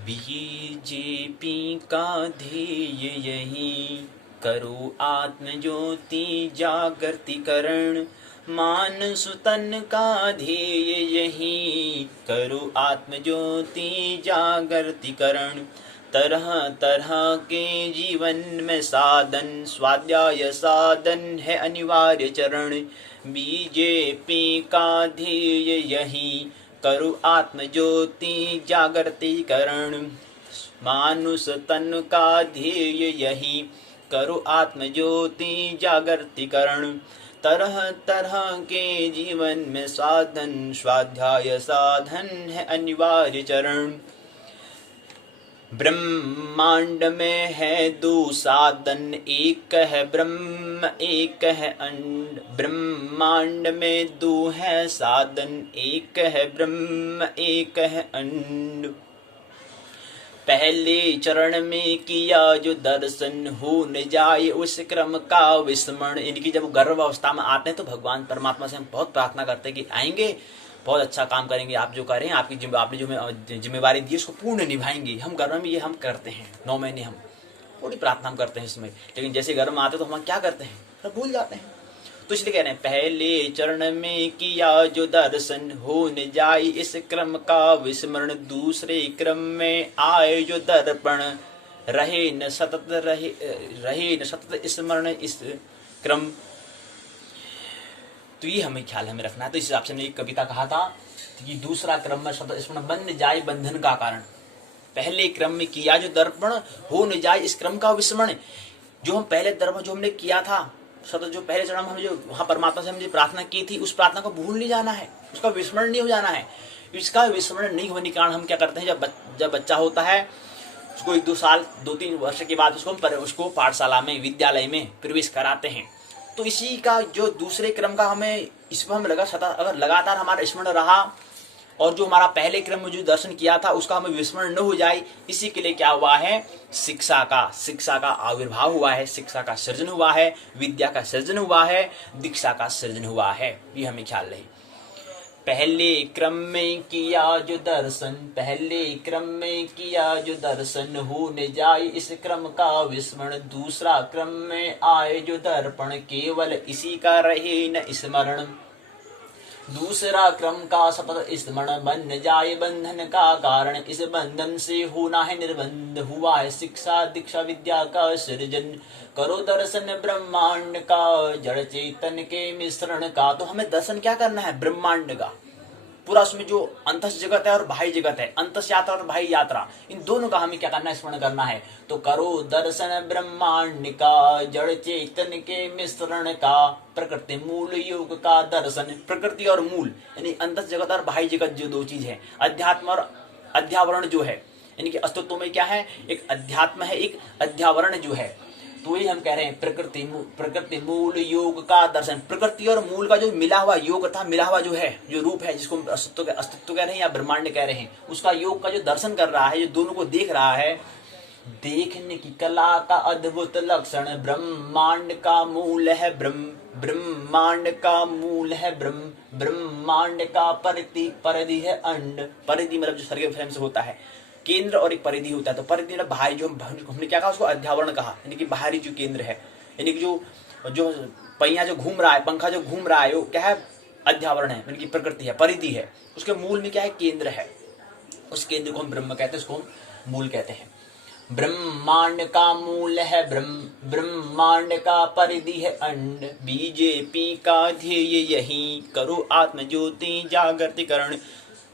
बीजेपी का ध्येय यही, करो आत्म ज्योति जागृतिकरण, मानस तन का ध्येय यही, करो आत्म ज्योति जागृतिकरण, तरह तरह के जीवन में साधन, स्वाध्याय साधन है अनिवार्य चरण, बीजेपी का ध्येय यही, करो आत्म ज्योति जागृतिकरण, मानुष तन का ध्येय यही, करो आत्म ज्योति जागृतिकरण, तरह तरह के जीवन में साधन, स्वाध्याय साधन है अनिवार्य चरण, ब्रह्मांड में है 2 साधन, एक है ब्रह्म एक है अंड, ब्रह्मांड में 2 है साधन, एक है ब्रह्म एक है अंड, पहले चरण में किया जो दर्शन, हो न जाए उस क्रम का विस्मरण। इनकी जब गर्भ अवस्था में आते हैं तो भगवान परमात्मा से हम बहुत प्रार्थना करते हैं कि आएंगे, बहुत अच्छा काम करेंगे, आप जो करें, आपने जो जिम्मेवारी दी उसको पूर्ण निभाएंगे। हम गर्भ में ये हम करते हैं, 9 महीने हम थोड़ी प्रार्थना हम करते हैं इसमें, लेकिन जैसे गर्भ में आते तो हम क्या करते हैं, सब भूल जाते हैं। तो इसलिए कह रहे हैं, पहले चरण में किया जो दर्शन, हो न जाए इस क्रम का विस्मरण, दूसरे क्रम में आए जो दर्पण, रहे न सतत स्मरण इस क्रम। तो ये हमें ख्याल हमें रखना है। तो इस हिसाब से हमने एक कविता कहा था कि दूसरा क्रम में सतत स्मरण, बन जाए बंधन का कारण, पहले क्रम में किया जो दर्पण, हो न जाए इस क्रम का विस्मरण। जो हम पहले दर्पण जो हमने किया था सतत, जो पहले चरण में हम जो वहां परमात्मा से हमने प्रार्थना की थी, उस प्रार्थना को भूल नहीं जाना है, उसका विस्मरण नहीं हो जाना है। इसका विस्मरण नहीं होने के कारण हम क्या करते हैं, जब बच्चा होता है उसको 1-2 साल 2-3 वर्ष के बाद उसको पाठशाला में, विद्यालय में प्रवेश कराते हैं। तो इसी का जो दूसरे क्रम का हमें इसमें हम अगर लगातार हमारा स्मरण रहा, और जो हमारा पहले क्रम में जो दर्शन किया था उसका हमें विस्मरण न हो जाए, इसी के लिए क्या हुआ है, शिक्षा का आविर्भाव हुआ है, शिक्षा का सृजन हुआ है, विद्या का सृजन हुआ है, दीक्षा का सृजन हुआ है। ये हमें ख्याल रहे। पहले क्रम में किया जो दर्शन, पहले क्रम में किया जो दर्शन, हो न जाए इस क्रम का विस्मरण, दूसरा क्रम में आए जो दर्पण, केवल इसी का रहे न स्मरण। दूसरा क्रम का शपथ स्मरण बन जाए बंधन का कारण, इस बंधन से होना है निर्बंध, हुआ है शिक्षा दीक्षा विद्या का सृजन, करो दर्शन ब्रह्मांड का जड़ चेतन के मिश्रण का। तो हमें दर्शन क्या करना है? ब्रह्मांड का पूरा, उसमें जो अंतस जगत है और बाह्य जगत है, अंतस यात्रा और बाह्य यात्रा, इन दोनों का हमें क्या करना है? स्मरण करना है। तो करो दर्शन ब्रह्मांड का जड़ चेतन के मिश्रण का, प्रकृति मूल योग का दर्शन। प्रकृति और मूल यानी अंतस जगत और बाह्य जगत जो दो चीज है, अध्यात्म और अध्यावरण जो है, यानी कि अस्तित्व में क्या है? एक अध्यात्म है, एक अध्यावरण जो है। तो वही हम कह रहे हैं प्रकृति मूल योग का दर्शन। प्रकृति और मूल का जो मिला हुआ योग था, मिला हुआ जो है, जो रूप है, जिसको हम अस्तित्व कह रहे हैं या ब्रह्मांड कह रहे हैं, उसका योग का जो दर्शन कर रहा है, जो दोनों को देख रहा है, देखने की कला का अद्भुत लक्षण, ब्रह्मांड का मूल है ब्रह्मांड का मूल है ब्रह्मांड का परिधि है अंड। परिधि मतलब जो शरीर फ्रेम से होता है, केंद्र और एक परिधि होता है। तो परिधि मतलब बाहरी, जो हमने क्या कहा? उसको अध्यावरण कहा, यानी कि बाहरी जो केंद्र है, यानी कि जो पहिया जो घूम रहा है, पंखा जो घूम रहा है, वो क्या है? अध्यावरण है, यानी कि प्रकृति है, परिधि है। उसके मूल में क्या है? केंद्र है। उस केंद्र को हम ब्रह्म कहते हैं, उसको हम मूल कहते हैं। ब्रह्मांड का मूल है ब्रह्मांड का परिधि है अंड, बीजेपी का ध्येय यही, करो आत्मज्योति जागृतिकरण।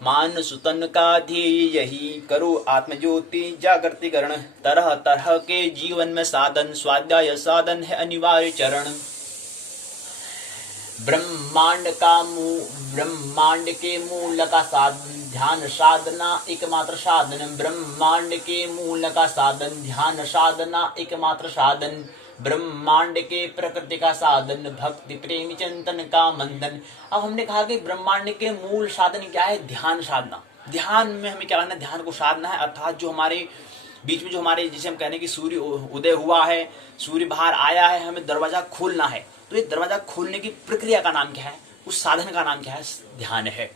मानस तन का ध्येय यही, करो आत्मज्योति जागृतिकरण। तरह तरह के जीवन में साधन, स्वाध्याय साधन है अनिवार्य चरण। ब्रह्मांड के मूल का साधन, ध्यान साधना एकमात्र साधन। ब्रह्मांड के मूल का साधन, ध्यान साधना एकमात्र साधन। ब्रह्मांड के प्रकृति का साधन, भक्ति प्रेम चिंतन का मंथन। अब हमने कहा कि ब्रह्मांड के मूल साधन क्या है? ध्यान साधना। ध्यान में हमें क्या करना है? ध्यान को साधना है, अर्थात जो हमारे बीच में जो हमारे, जिसे हम कहने की सूर्य उदय हुआ है, सूर्य बाहर आया है, हमें दरवाजा खोलना है। तो ये दरवाजा खोलने की प्रक्रिया का नाम क्या है? उस साधन का नाम क्या है? ध्यान है।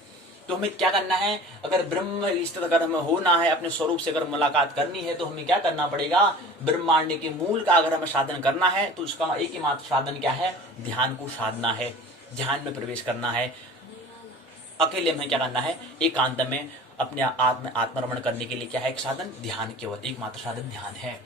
तो हमें क्या करना है? अगर ब्रह्म स्थित अगर हमें होना है, अपने स्वरूप से अगर मुलाकात करनी है, तो हमें क्या करना पड़ेगा? ब्रह्मांड के मूल का अगर हमें साधन करना है, तो उसका एक ही मात्र साधन क्या है? ध्यान को साधना है, ध्यान में प्रवेश करना है। अकेले में क्या करना है? एकांत में अपने आत्मरमण करने के लिए क्या है? एक साधन ध्यान, केवल एक मात्र साधन ध्यान है।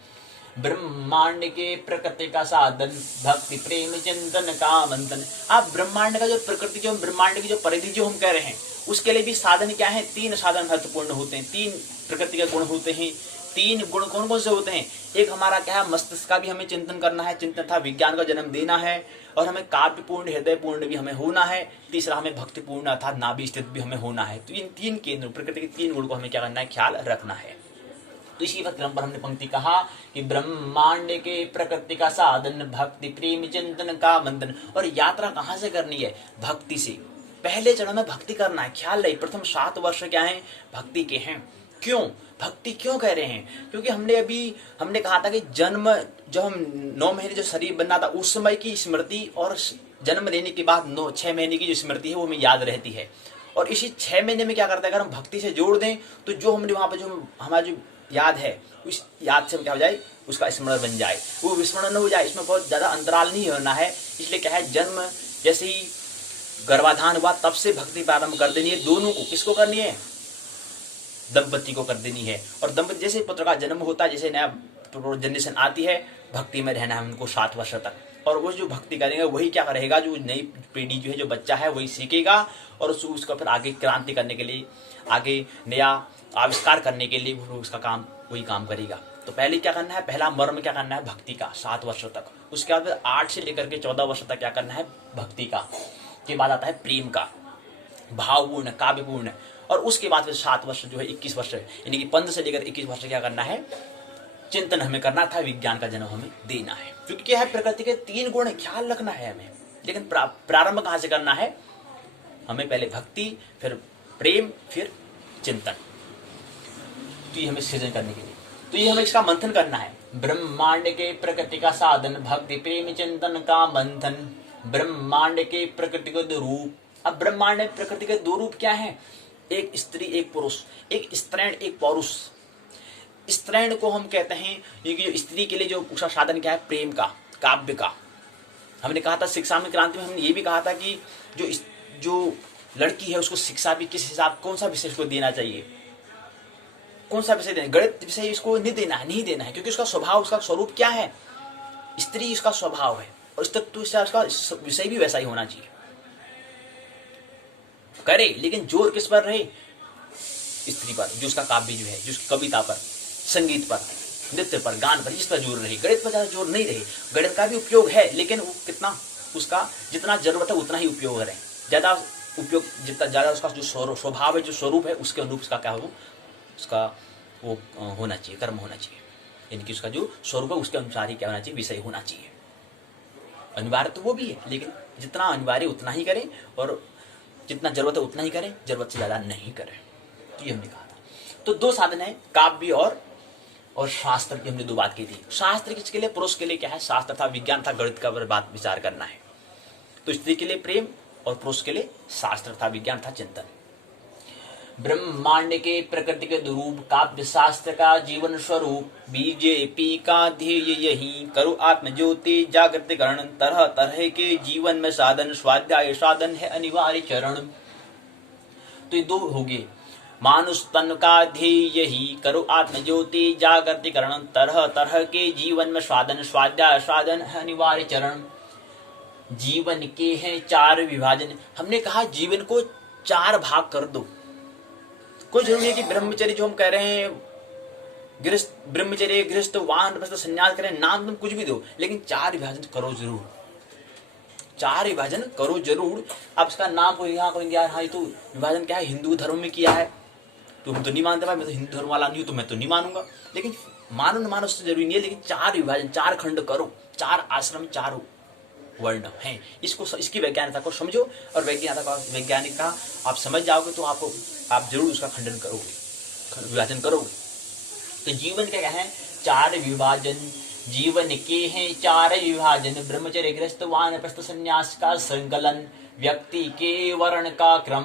ब्रह्मांड के प्रकृति का साधन, भक्ति प्रेम चिंतन का मंथन। आप ब्रह्मांड का जो प्रकृति, जो ब्रह्मांड की जो परिधि जो हम कह रहे हैं, उसके लिए भी साधन क्या है? 3 साधन महत्वपूर्ण होते हैं। 3 प्रकृति के गुण होते हैं। 3 गुण कौन कौन से होते हैं? एक हमारा क्या है? मस्तिष्क का भी हमें चिंतन करना है, चिंतन था विज्ञान का जन्म देना है, और हमें काव्यपूर्ण हृदय पूर्ण भी हमें होना है। तीसरा हमें भक्तिपूर्ण अर्थात नाभि स्थित भी हमें होना है। तो इन 3 केंद्र, प्रकृति के 3 गुण को हमें क्या करना है? ख्याल रखना है। तो इसी क्रम पर हमने पंक्ति कहा कि ब्रह्मांड के प्रकृति का साधन, भक्ति प्रेम चिंतन का मंथन। और यात्रा कहाँ से करनी है? भक्ति से। पहले चरण में भक्ति करना है। ख्याल रही, प्रथम 7 वर्ष क्या है? भक्ति के हैं। क्यों भक्ति क्यों कह रहे हैं? क्योंकि हमने कहा था कि जन्म, जब हम 9 महीने जो शरीर बनना था, उस समय की स्मृति और जन्म लेने के बाद 6 महीने की जो स्मृति है वो हमें याद रहती है। और इसी 6 महीने में क्या करता है? अगर हम भक्ति से जोड़ दें, तो जो हमने वहां पर जो हमारा जो याद है, उस याद से क्या हो जाए? उसका स्मरण बन जाए, वो विस्मरण न हो जाए। इसमें बहुत ज्यादा अंतराल नहीं होना है। इसलिए क्या है? जन्म जैसे ही गर्भाधान हुआ, तब से भक्ति प्रारंभ कर देनी है। दोनों को, किसको करनी है? दंपति को कर देनी है। और दंपति जैसे पुत्र का जन्म होता है, जैसे नया जनरेशन आती है, भक्ति में रहना है उनको 7 वर्ष तक। और वो जो भक्ति करेंगे वही क्या करेगा? जो नई पीढ़ी जो है, जो बच्चा है, वही सीखेगा और उसका फिर आगे क्रांति करने के लिए, आगे नया आविष्कार करने के लिए वो उसका काम, वही काम करेगा। तो पहले क्या करना है? पहला मर्म क्या करना है? भक्ति का 7 वर्षों तक। उसके बाद 8 से लेकर के 14 वर्ष तक क्या करना है? भक्ति का। के बाद आता है प्रेम का, भावपूर्ण, काव्यपूर्ण। और उसके बाद फिर 7 वर्ष जो है 21 वर्ष, यानी कि 15 से लेकर 21 वर्ष क्या करना है? चिंतन हमें करना था, विज्ञान का जन्म हमें देना है। क्योंकि क्या है? प्रकृति के 3 गुण ख्याल रखना है हमें। लेकिन प्रारंभ कहां से करना है? हमें पहले भक्ति, फिर प्रेम, फिर चिंतन। तो ये हमें सृजन करने के लिए, तो ये हमें इसका मंथन करना है। ब्रह्मांड के प्रकृति का साधन, भक्ति प्रेम चिंतन का मंथन। ब्रह्मांड के प्रकृति के 2 रूप। अब ब्रह्मांड में प्रकृति के 2 रूप क्या है? एक स्त्री एक पुरुष, एक स्त्रैण एक पौरुष। स्त्रैण को हम कहते हैं, क्योंकि जो स्त्री के लिए जो उसका साधन क्या है? प्रेम का, काव्य का। हमने कहा था शिक्षा में क्रांति में, हमने ये भी कहा था कि जो लड़की है उसको शिक्षा भी किस हिसाब, कौन सा विषय उसको देना चाहिए, कौन सा विषय देना, गणित विषय इसको नहीं देना है, नहीं देना है, क्योंकि उसका स्वभाव, उसका स्वरूप क्या है, स्त्री उसका स्वभाव है, और इस तत्व से उसका विषय भी वैसा ही होना चाहिए। करे लेकिन जोर किस पर रहे, स्त्री पर, जो उसका काव्य जो है, जो उसकी कविता पर, संगीत पर, नृत्य पर, गान पर, इस पर जोर रहे। गणित पर ज्यादा जोर नहीं रहे। गणित का भी उपयोग है लेकिन वो कितना, उसका जितना जरूरत है उतना ही उपयोग करें। ज्यादा उपयोग, जितना ज्यादा उसका जो स्वभाव है, जो स्वरूप है, उसके अनुरूप उसका क्या हो, उसका वो होना चाहिए, कर्म होना चाहिए। यानी कि उसका जो स्वरूप है उसके अनुसार ही क्या होना चाहिए, विषय होना चाहिए। अनिवार्य तो वो भी है लेकिन जितना अनिवार्य उतना ही करें, और जितना जरूरत है उतना ही करें, जरूरत से ज्यादा नहीं करें। तो ये हमने कहा था। तो दो साधन है, काव्य और शास्त्र की हमने दो बात की थी। शास्त्र किसके लिए, पुरुष के लिए क्या है, शास्त्र था, विज्ञान था, गणित का बात विचार करना है। तो स्त्री के लिए प्रेम और पुरुष के लिए शास्त्र था, विज्ञान था, चिंतन। ब्रह्मांड के प्रकृति के दुरूप, काव्य शास्त्र का जीवन स्वरूप, बीजेपी का ध्येय यही, करो आत्म ज्योति जागृतिकरण, तरह तरह के जीवन में साधन, स्वाध्याय साधन है अनिवार्य चरण। तो ये दो हो गए, मानुष तन का ध्येय यही, करो आत्म ज्योति जागृतिकरण, तरह तरह के जीवन में साधन, स्वाध्याय साधन है अनिवार्य चरण। जीवन के हैं चार विभाजन। हमने कहा जीवन को चार भाग कर दो। कोई जरूरी है कि ब्रह्मचर्य जो हम कह रहे हैं, गृहस्थ ब्रह्मचर्य, गृहस्थ, वानप्रस्थ, संन्यास करें, नाम तुम कुछ भी दो, लेकिन चार विभाजन करो जरूर, चार विभाजन करो जरूर। अब इसका नाम कोई यहाँ कहेंगे यार हाँ ये तो विभाजन क्या है, हिंदू धर्म में किया है, तो हम तो नहीं मानते भाई, मैं तो हिंदू धर्म वाला नहीं हूँ, तो मैं तो नहीं मानूंगा। लेकिन मानो न मानो उससे जरूरी नहीं है, लेकिन चार विभाजन, चार खंड करो, चार आश्रम, चार वर्ण है। इसको, इसकी वैज्ञानिकता को समझो, और वैज्ञानिक का आप समझ जाओगे तो आप जरूर उसका खंडन करोगे, विभाजन करोगे। तो जीवन क्या है, चार विभाजन, जीवन के हैं चार विभाजन, ब्रह्मचर्य, गृहस्थ, वानप्रस्थ, संन्यास का संकलन, व्यक्ति के वर्ण का क्रम,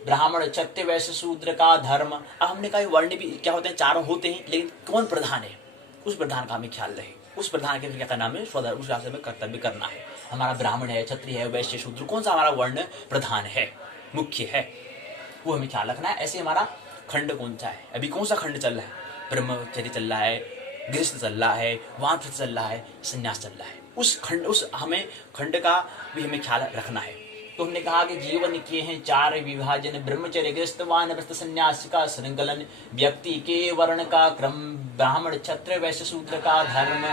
ब्राह्मण, क्षत्रिय, वैश्य, शूद्र का धर्म। अब हमने कहा वर्ण भी क्या होते हैं, चारों होते हैं, लेकिन कौन प्रधान है, उस प्रधान का हमें ख्याल रहे। उस प्रधान के क्या करना है, स्वधर्म, उस रास्ते में कर्तव्य करना है। हमारा ब्राह्मण है, क्षत्रिय है, वैश्य, शूद्र, कौन सा हमारा वर्ण प्रधान है, मुख्य है, वो हमें ख्याल रखना है। ऐसे हमारा खंड कौन सा है, अभी कौन सा खंड चल रहा है, ब्रह्मचर्य चल रहा है, गृहस्थ चल रहा है, वानप्रस्थ चल रहा है, संन्यास चल रहा है, उस खंड, उस हमें खंड का भी हमें ख्याल रखना है। तो हमने कहा कि जीवन के हैं चार विभाजन, ब्रह्मचर्य, गृहस्थ, वानप्रस्थ, संन्यास का संकलन, व्यक्ति के वर्ण का क्रम, ब्राह्मण, क्षत्रिय, वैश्य, शूद्र का धर्म,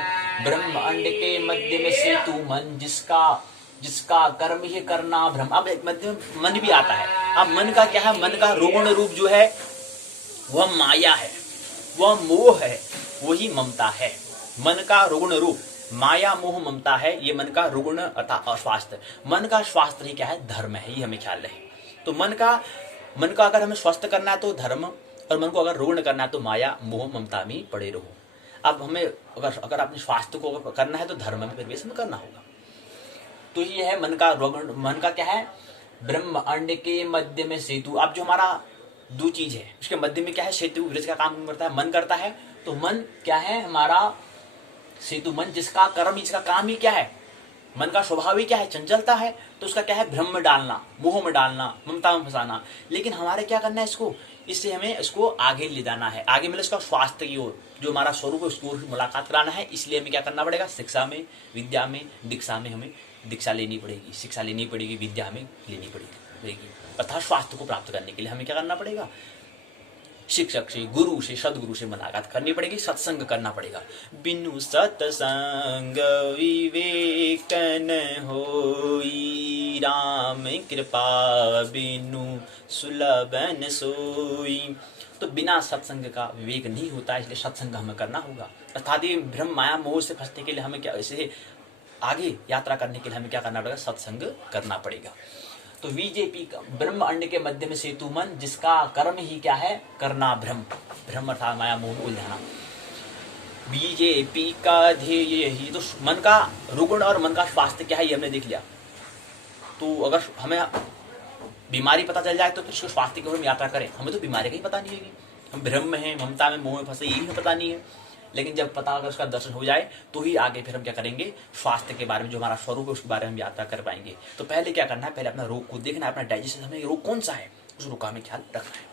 ब्रह्म अंड के मध्य में सेतु मन, जिसका कर्म ही करना भ्रम। अब मध्य में मन भी आता है। अब मन का क्या है, मन का रुगुण रूप जो है वह माया है, वह मोह है, वही ममता है। मन का रुगुण रूप माया, मोह, ममता है, ये मन का रुगुण अर्थात अस्वास्थ्य। मन का स्वास्थ्य ही क्या है, धर्म है, ये हमें ख्याल रहे। तो मन का अगर हमें स्वस्थ करना है तो धर्म, और मन को अगर रुगुण करना है तो माया, मोह, ममता में पड़े रहो। अब हमें अगर अपने स्वास्थ्य को करना है तो धर्म में प्रवेश में करना होगा। तो ये है मन का रुगुण। मन का क्या है, ब्रह्म अंड के मध्य में सेतु। अब जो हमारा दो चीज है उसके मध्य में क्या है, सेतु, ब्रिज का काम करता है, मन करता है। तो मन क्या है हमारा सेतु, मन जिसका कर्म, जिसका काम ही क्या है, मन का स्वभाव ही क्या है, चंचलता है। तो उसका क्या है, भ्रम में डालना, मोह में डालना, ममता में फंसाना। लेकिन हमारे क्या करना है इसको, इससे हमें इसको आगे ले जाना है, आगे मतलब इसका स्वास्थ्य की ओर, जो हमारा स्वरूप है उसकी ओर मुलाकात कराना है। इसलिए हमें क्या करना पड़ेगा, शिक्षा में, विद्या में, दीक्षा में हमें दीक्षा लेनी पड़ेगी, शिक्षा लेनी पड़ेगी, विद्या हमें लेनी पड़ेगी। अर्थात स्वास्थ्य को प्राप्त करने के लिए हमें क्या करना पड़ेगा, शिक्षक से, गुरु से, सदगुरु से मुलाकात करनी पड़ेगी, सत्संग करना पड़ेगा। बिनु सत्संग विवेक न होई, राम कृपा बिनु सुलभ न सोई। तो बिना सत्संग का विवेक नहीं होता, इसलिए सत्संग हमें करना होगा। अर्थात ये भ्रम, माया, मोह से फंसने के लिए हमें क्या, इसे आगे यात्रा करने के लिए हमें क्या करना पड़ेगा, सत्संग करना पड़ेगा। तो बीजेपी का ब्रह्म अंड के मध्य में सेतु मन, जिसका कर्म ही क्या है, करना भ्रम, भ्रम अर्थात माया, मोह में उलझाना। बीजेपी का ध्येय यही। तो मन का रुगुण और मन का स्वास्थ्य क्या है ये हमने देख लिया। तो अगर हमें बीमारी पता चल जाए तो फिर उसके स्वास्थ्य की ओर हम यात्रा करें। हमें तो बीमारी का ही पता नहीं होगी, हम भ्रम में हैं, ममता में, मोह में फंसे, यही हमें पता नहीं है। लेकिन जब पता अगर उसका दर्शन हो जाए तो ही आगे फिर हम क्या करेंगे, स्वास्थ्य के बारे में, जो हमारा स्वरूप है उसके बारे में हम यात्रा कर पाएंगे। तो पहले क्या करना है, पहले अपना रोग को देखना है, अपना डाइजेशन, हमें रोग कौन सा है उस रोग का हमें ख्याल रखना है।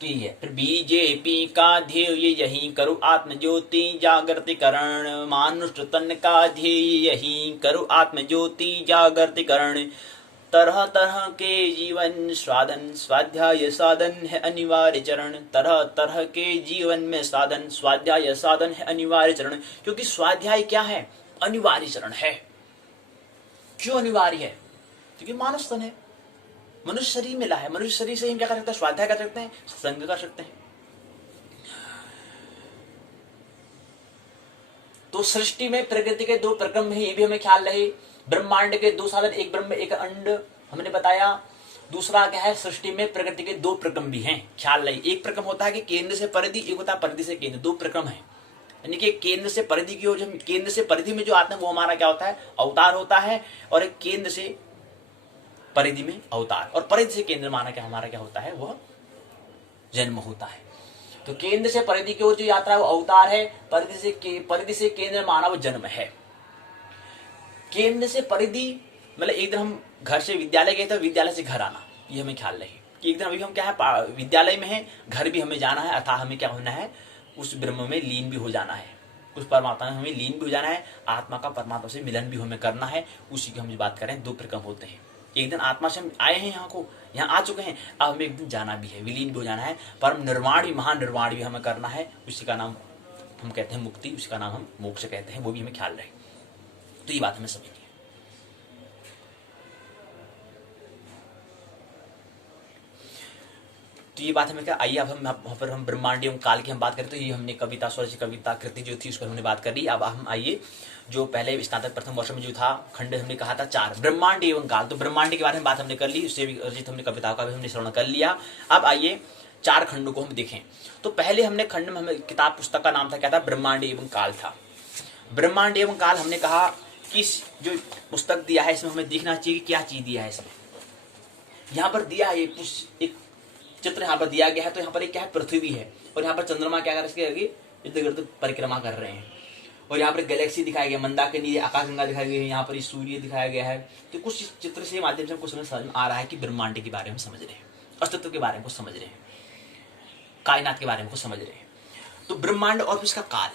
तो ये है। फिर बीजेपी का ध्येय यही करो आत्मज्योति जागृतिकरण, मानुष तन का ध्येय यही करो आत्मज्योति जागृतिकरण, तरह तरह के जीवन साधन स्वाध्याय साधन है अनिवार्य चरण, तरह तरह के जीवन में साधन स्वाध्याय साधन है अनिवार्य चरण। क्योंकि स्वाध्याय क्या है, अनिवार्य चरण है। क्यों अनिवार्य है, क्योंकि मानव तन है, मनुष्य शरीर मिला है, मनुष्य शरीर से हम क्या कर सकते हैं, स्वाध्याय कर सकते हैं, संग कर सकते हैं। तो सृष्टि में प्रकृति के दो प्रक्रम है, ये भी हमें ख्याल रहे। ब्रह्मांड के दो साधन, एक ब्रह्म एक अंड, हमने बताया। दूसरा क्या है, सृष्टि में प्रकृति के दो प्रक्रम भी हैं, ख्याल रहे। एक प्रक्रम होता है कि केंद्र से परिधि, एक होता है परिधि से केंद्र, दो प्रक्रम है। यानी कि केंद्र से परिधि की ओर, जो केंद्र से परिधि में जो आते हैं वो हमारा क्या होता है, अवतार होता है। और एक केंद्र से परिधि में अवतार, और परिधि से केंद्र माना क्या हमारा क्या होता है, वह जन्म होता है। तो केंद्र से परिधि की ओर जो यात्रा है वो अवतार है, परिधि से केंद्र माना वो जन्म है। केंद्र से परिधि मतलब एक दिन हम घर से विद्यालय गए थे, विद्यालय से घर आना, ये हमें ख्याल रहे कि एक दिन अभी हम क्या है, विद्यालय में है, घर भी हमें जाना है, अर्थात हमें क्या होना है, उस ब्रह्म में लीन भी हो जाना है, उस परमात्मा में हमें लीन भी हो जाना है, आत्मा का परमात्मा से मिलन भी हमें करना है। उसी की हम बात करें, दो प्रक्रम होते हैं। एक दिन आत्मा से हम आए हैं, यहाँ आ चुके हैं, अब हमें एक दिन जाना भी है, विलीन भी हो जाना है, परम निर्वाण भी, महानिर्वाण भी हमें करना है। उसी का नाम हम कहते हैं मुक्ति, उसी का नाम हम मोक्ष कहते हैं, वो भी हमें ख्याल रहे। तो ये बात हमें समझनी है। तो ये बात हमें क्या, आइए अब फिर हम ब्रह्मांड एवं काल की हम बात करें। तो ये हमने कविता, स्वरचित कविता कृति जो थी उस पर हमने बात कर ली। अब हम आइए, जो पहले स्नातक प्रथम वर्ष में जो था खंड हमने कहा था 4, ब्रह्मांड एवं काल। तो ब्रह्मांड के बारे में बात हमने कर ली, उससे भी रचित हमने कविताओं का भी हमने श्रवण कर लिया। अब आइए 4 खंडों को हम देखें। तो पहले हमने खंड में, हमें किताब पुस्तक का नाम था क्या था, ब्रह्मांड एवं काल था। ब्रह्मांड एवं काल हमने कहा कि जो पुस्तक दिया है इसमें हमें देखना चाहिए कि क्या चीज दिया है इसमें। यहाँ पर दिया है एक चित्र, यहाँ पर दिया गया है। तो यहाँ पर एक क्या है, पृथ्वी है, और यहाँ पर चंद्रमा क्या कर इसके आगे इर्द गिर्द परिक्रमा कर रहे हैं। और यहाँ पर गैलेक्सी दिखाया गया, मंदाकिनी, आकाशगंगा दिखाई गई है, यहाँ पर सूर्य दिखाया गया है। तो कुछ चित्र से माध्यम से हमको समझ आ रहा है कि ब्रह्मांड के बारे में समझ रहे हैं, अस्तित्व के बारे में कुछ समझ रहे हैं, कायनात के बारे में कुछ समझ रहे हैं। तो ब्रह्मांड और इसका काल,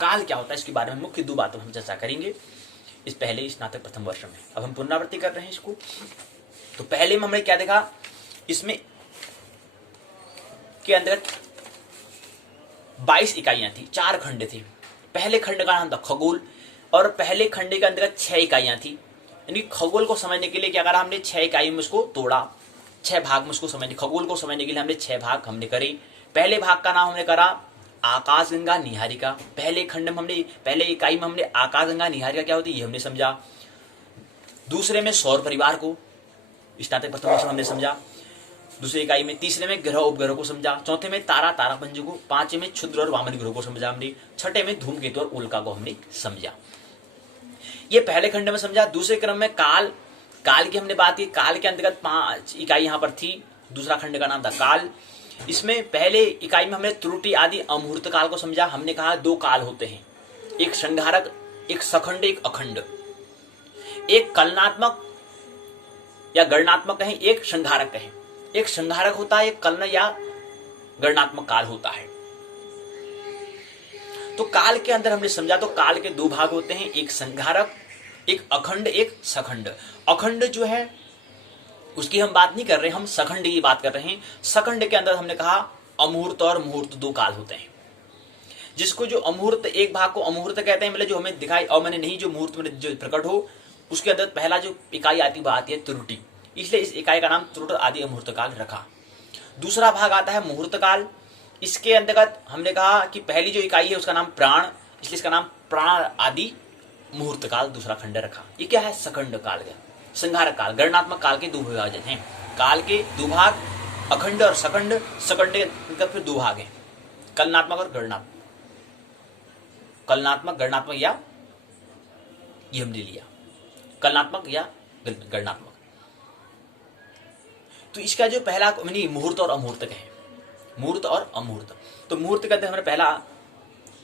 काल क्या होता है, इसके बारे में मुख्य 2 बातों हम चर्चा करेंगे इस पहले स्नातक प्रथम वर्ष में। अब हम पुनरावृत्ति कर रहे हैं इसको। तो पहले में हमने क्या देखा, इसमें के अंदर 22 इकाइयां थी, 4 खंड थे। पहले खंड का नाम था खगोल, और पहले खंड के अंदर 6 इकाइयां थी। यानी खगोल को समझने के लिए क्या करा हमने, 6 इकाई में उसको तोड़ा, 6 भाग में उसको समझने, खगोल को समझने के लिए हमने 6 भाग हमने करे। पहले भाग का नाम हमने करा आकाशगंगा निहारिका। पहले खंड में हमने, पहले इकाई में हमने आकाशगंगा निहारिका क्या होती है ये हमने समझा। दूसरे में सौर परिवार को, स्नातक प्रथम वर्ष में हमने समझा दूसरी इकाई में। तीसरे में ग्रह उपग्रह को समझा। चौथे में तारा तारापुंज को। 5वें में क्षुद्र और वामन ग्रह को समझा हमने। 6ठे में धूमकेतु और उल्का को हमने समझा। ये पहले खंड में समझा। दूसरे क्रम में काल, काल की हमने बात की। काल के अंतर्गत 5 इकाई यहाँ पर थी। दूसरा खंड का नाम था काल। इसमें पहले इकाई में हमने त्रुटि आदि अमुहूर्त काल को समझा। हमने कहा 2 काल होते हैं, एक संघारक, एक सखंड, एक अखंड। एक कलनात्मक या गणनात्मक कहें, एक संघारक कहें। एक संघारक होता है, एक कलन या गणनात्मक काल होता है। तो काल के अंदर हमने समझा तो काल के 2 भाग होते हैं, एक संघारक, एक अखंड, एक सखंड। अखंड जो है उसकी हम बात नहीं कर रहे, हम सखंड की बात कर रहे हैं। सखंड के अंदर हमने कहा अमुहूर्त और मुहूर्त 2 काल होते हैं। जिसको जो अमुहूर्त, एक भाग को अमुहूर्त कहते हैं, मतलब जो हमें दिखाई और मैंने नहीं, जो मुहूर्त में जो प्रकट हो, उसके अंदर पहला जो इकाई आती वो आती है त्रुटि, इसलिए इस इकाई का नाम त्रुट आदि अमुहूर्त काल रखा। दूसरा भाग आता है मुहूर्त काल। इसके अंतर्गत हमने कहा कि पहली जो इकाई है उसका नाम प्राण, इसलिए इसका नाम प्राण आदि मुहूर्त काल दूसरा खंड रखा। ये क्या है, सखंड काल का संघारक काल। गणनात्मक काल के 2 विभाजन हैं, काल के 2 भाग, अखंड और सखंड। सखंड के फिर 2 भाग हैं, कलनात्मक और गणनात्मक। कलनात्मक, गणनात्मक या ये हमने लिया, कलनात्मक या गणनात्मक। तो इसका जो पहला मुहूर्त और अमुहूर्त है, मुहूर्त और अमुहूर्त। तो मुहूर्त कहते हैं हमारे पहला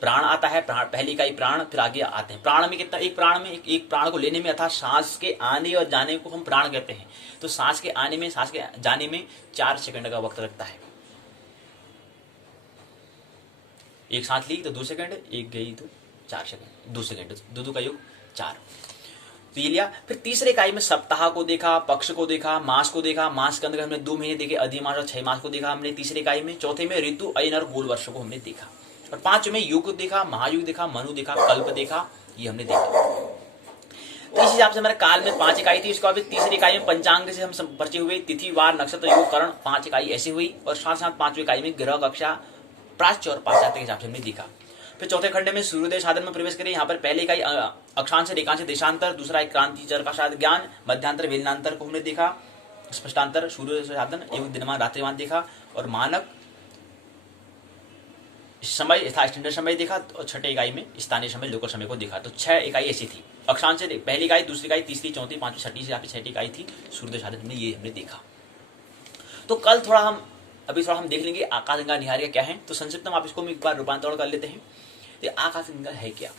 प्राण आता है, प्राण पहली इकाई प्राण, फिर आगे आते हैं। प्राण में कितना, एक प्राण को लेने में अर्थात सांस के आने और जाने को हम प्राण कहते हैं। तो सांस के आने में, सांस के जाने में 4 सेकंड का वक्त लगता है। एक सांस ली तो 2 सेकंड, एक गई तो 4 सेकंड, 2 सेकंड, दो का योग 4। तो ये लिया। फिर तीसरे इकाई में सप्ताह को देखा, पक्ष को देखा, मास को देखा। मास के अंदर हमने 2 महीने देखे, अधिमास और 6 मास को देखा हमने तीसरे इकाई में। चौथे में ऋतु, अयन और गोल वर्ष को हमने देखा। और 5वें में युग देखा, महायुग देखा, मनु देखा, कल्प देखा, ये हमने देखा। तो इस हिसाब से हमारे काल में 5 इकाई थी। इसके बाद तीसरी इकाई में पंचांग से हम परिचय हुए, तिथि, वार, नक्षत्र, योग, करण, 5 इकाई ऐसे हुई। और साथ साथ 5वीं इकाई में ग्रह, कक्षा, प्राच्य और पाश्चात्य के हिसाब से हमने देखा। फिर चौथे खंड में सूर्योदय साधन में प्रवेश करें। यहाँ पर पहले इकाई अक्षांश, रेखांश, देशांतर, दूसरा एक क्रांति चर का साध ज्ञान, मध्यांतर, वेलनांतर को हमने देखा, स्पष्टांतर, सूर्योदय साधन एवं दिनमान रात्रिमान देखा, और मानक समय यथा स्टैंडर्ड समय देखा। और छठे इकाई में स्थानीय समय, लोकल समय को देखा। तो 6 इकाई ऐसी थी। अक्षांश से पहली इकाई, दूसरी इकाई, तीसरी, चौथी, पांचवी, छठी से यहाँ पे 6 इकाई थी। सूर्योदय साधन हमने ये हमने देखा। तो कल अभी थोड़ा हम देख लेंगे आकाश गंगा निहारिका क्या है। तो संक्षिप्त हम आप इसको एक बार रूपांतरण कर लेते हैं। तो आकाश गंगा है क्या,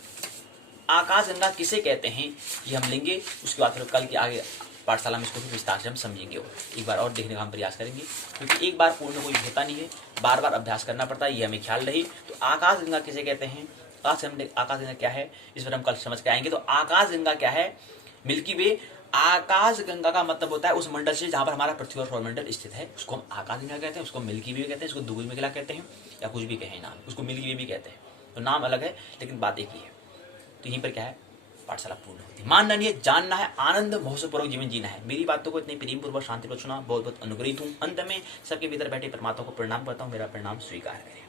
आकाश गंगा किसे कहते हैं, ये हम लेंगे। उसके बाद फिर कल की आगे पाठशाला में इसको फिर विस्तार से हम समझेंगे और एक बार और देखने का हम प्रयास करेंगे, क्योंकि एक बार पूर्ण कोई होता नहीं है, बार बार अभ्यास करना पड़ता है, ये हमें ख्याल रही। तो आकाश गंगा किसे कहते हैं, आकाश गंगा क्या है, इस पर हम कल समझ के आएंगे। तो आकाश गंगा क्या है, मिल्की वे। आकाश गंगा का मतलब होता है उस मंडल से जहां पर हमारा पृथ्वी और सौरमंडल स्थित है, उसको हम आकाश गंगा कहते हैं, उसको मिल्की वे कहते हैं, उसको दूध मेघला कहते हैं, या कुछ भी कहें नाम, उसको मिल्की वे भी कहते हैं। तो नाम अलग है लेकिन बात एक ही है। तो यहीं पर क्या है, पाठशाला पूर्ण होती है। मानना नहीं है, जानना है, आनंद महोत्सवपूर्वक जीवन जीना है। मेरी बातों को इतने प्रेम पूर्वक शांतिपूर्वक सुना, बहुत बहुत अनुग्रहित हूँ। अंत में सबके भीतर बैठे परमात्मा को प्रणाम करता हूँ, मेरा प्रणाम स्वीकार करें।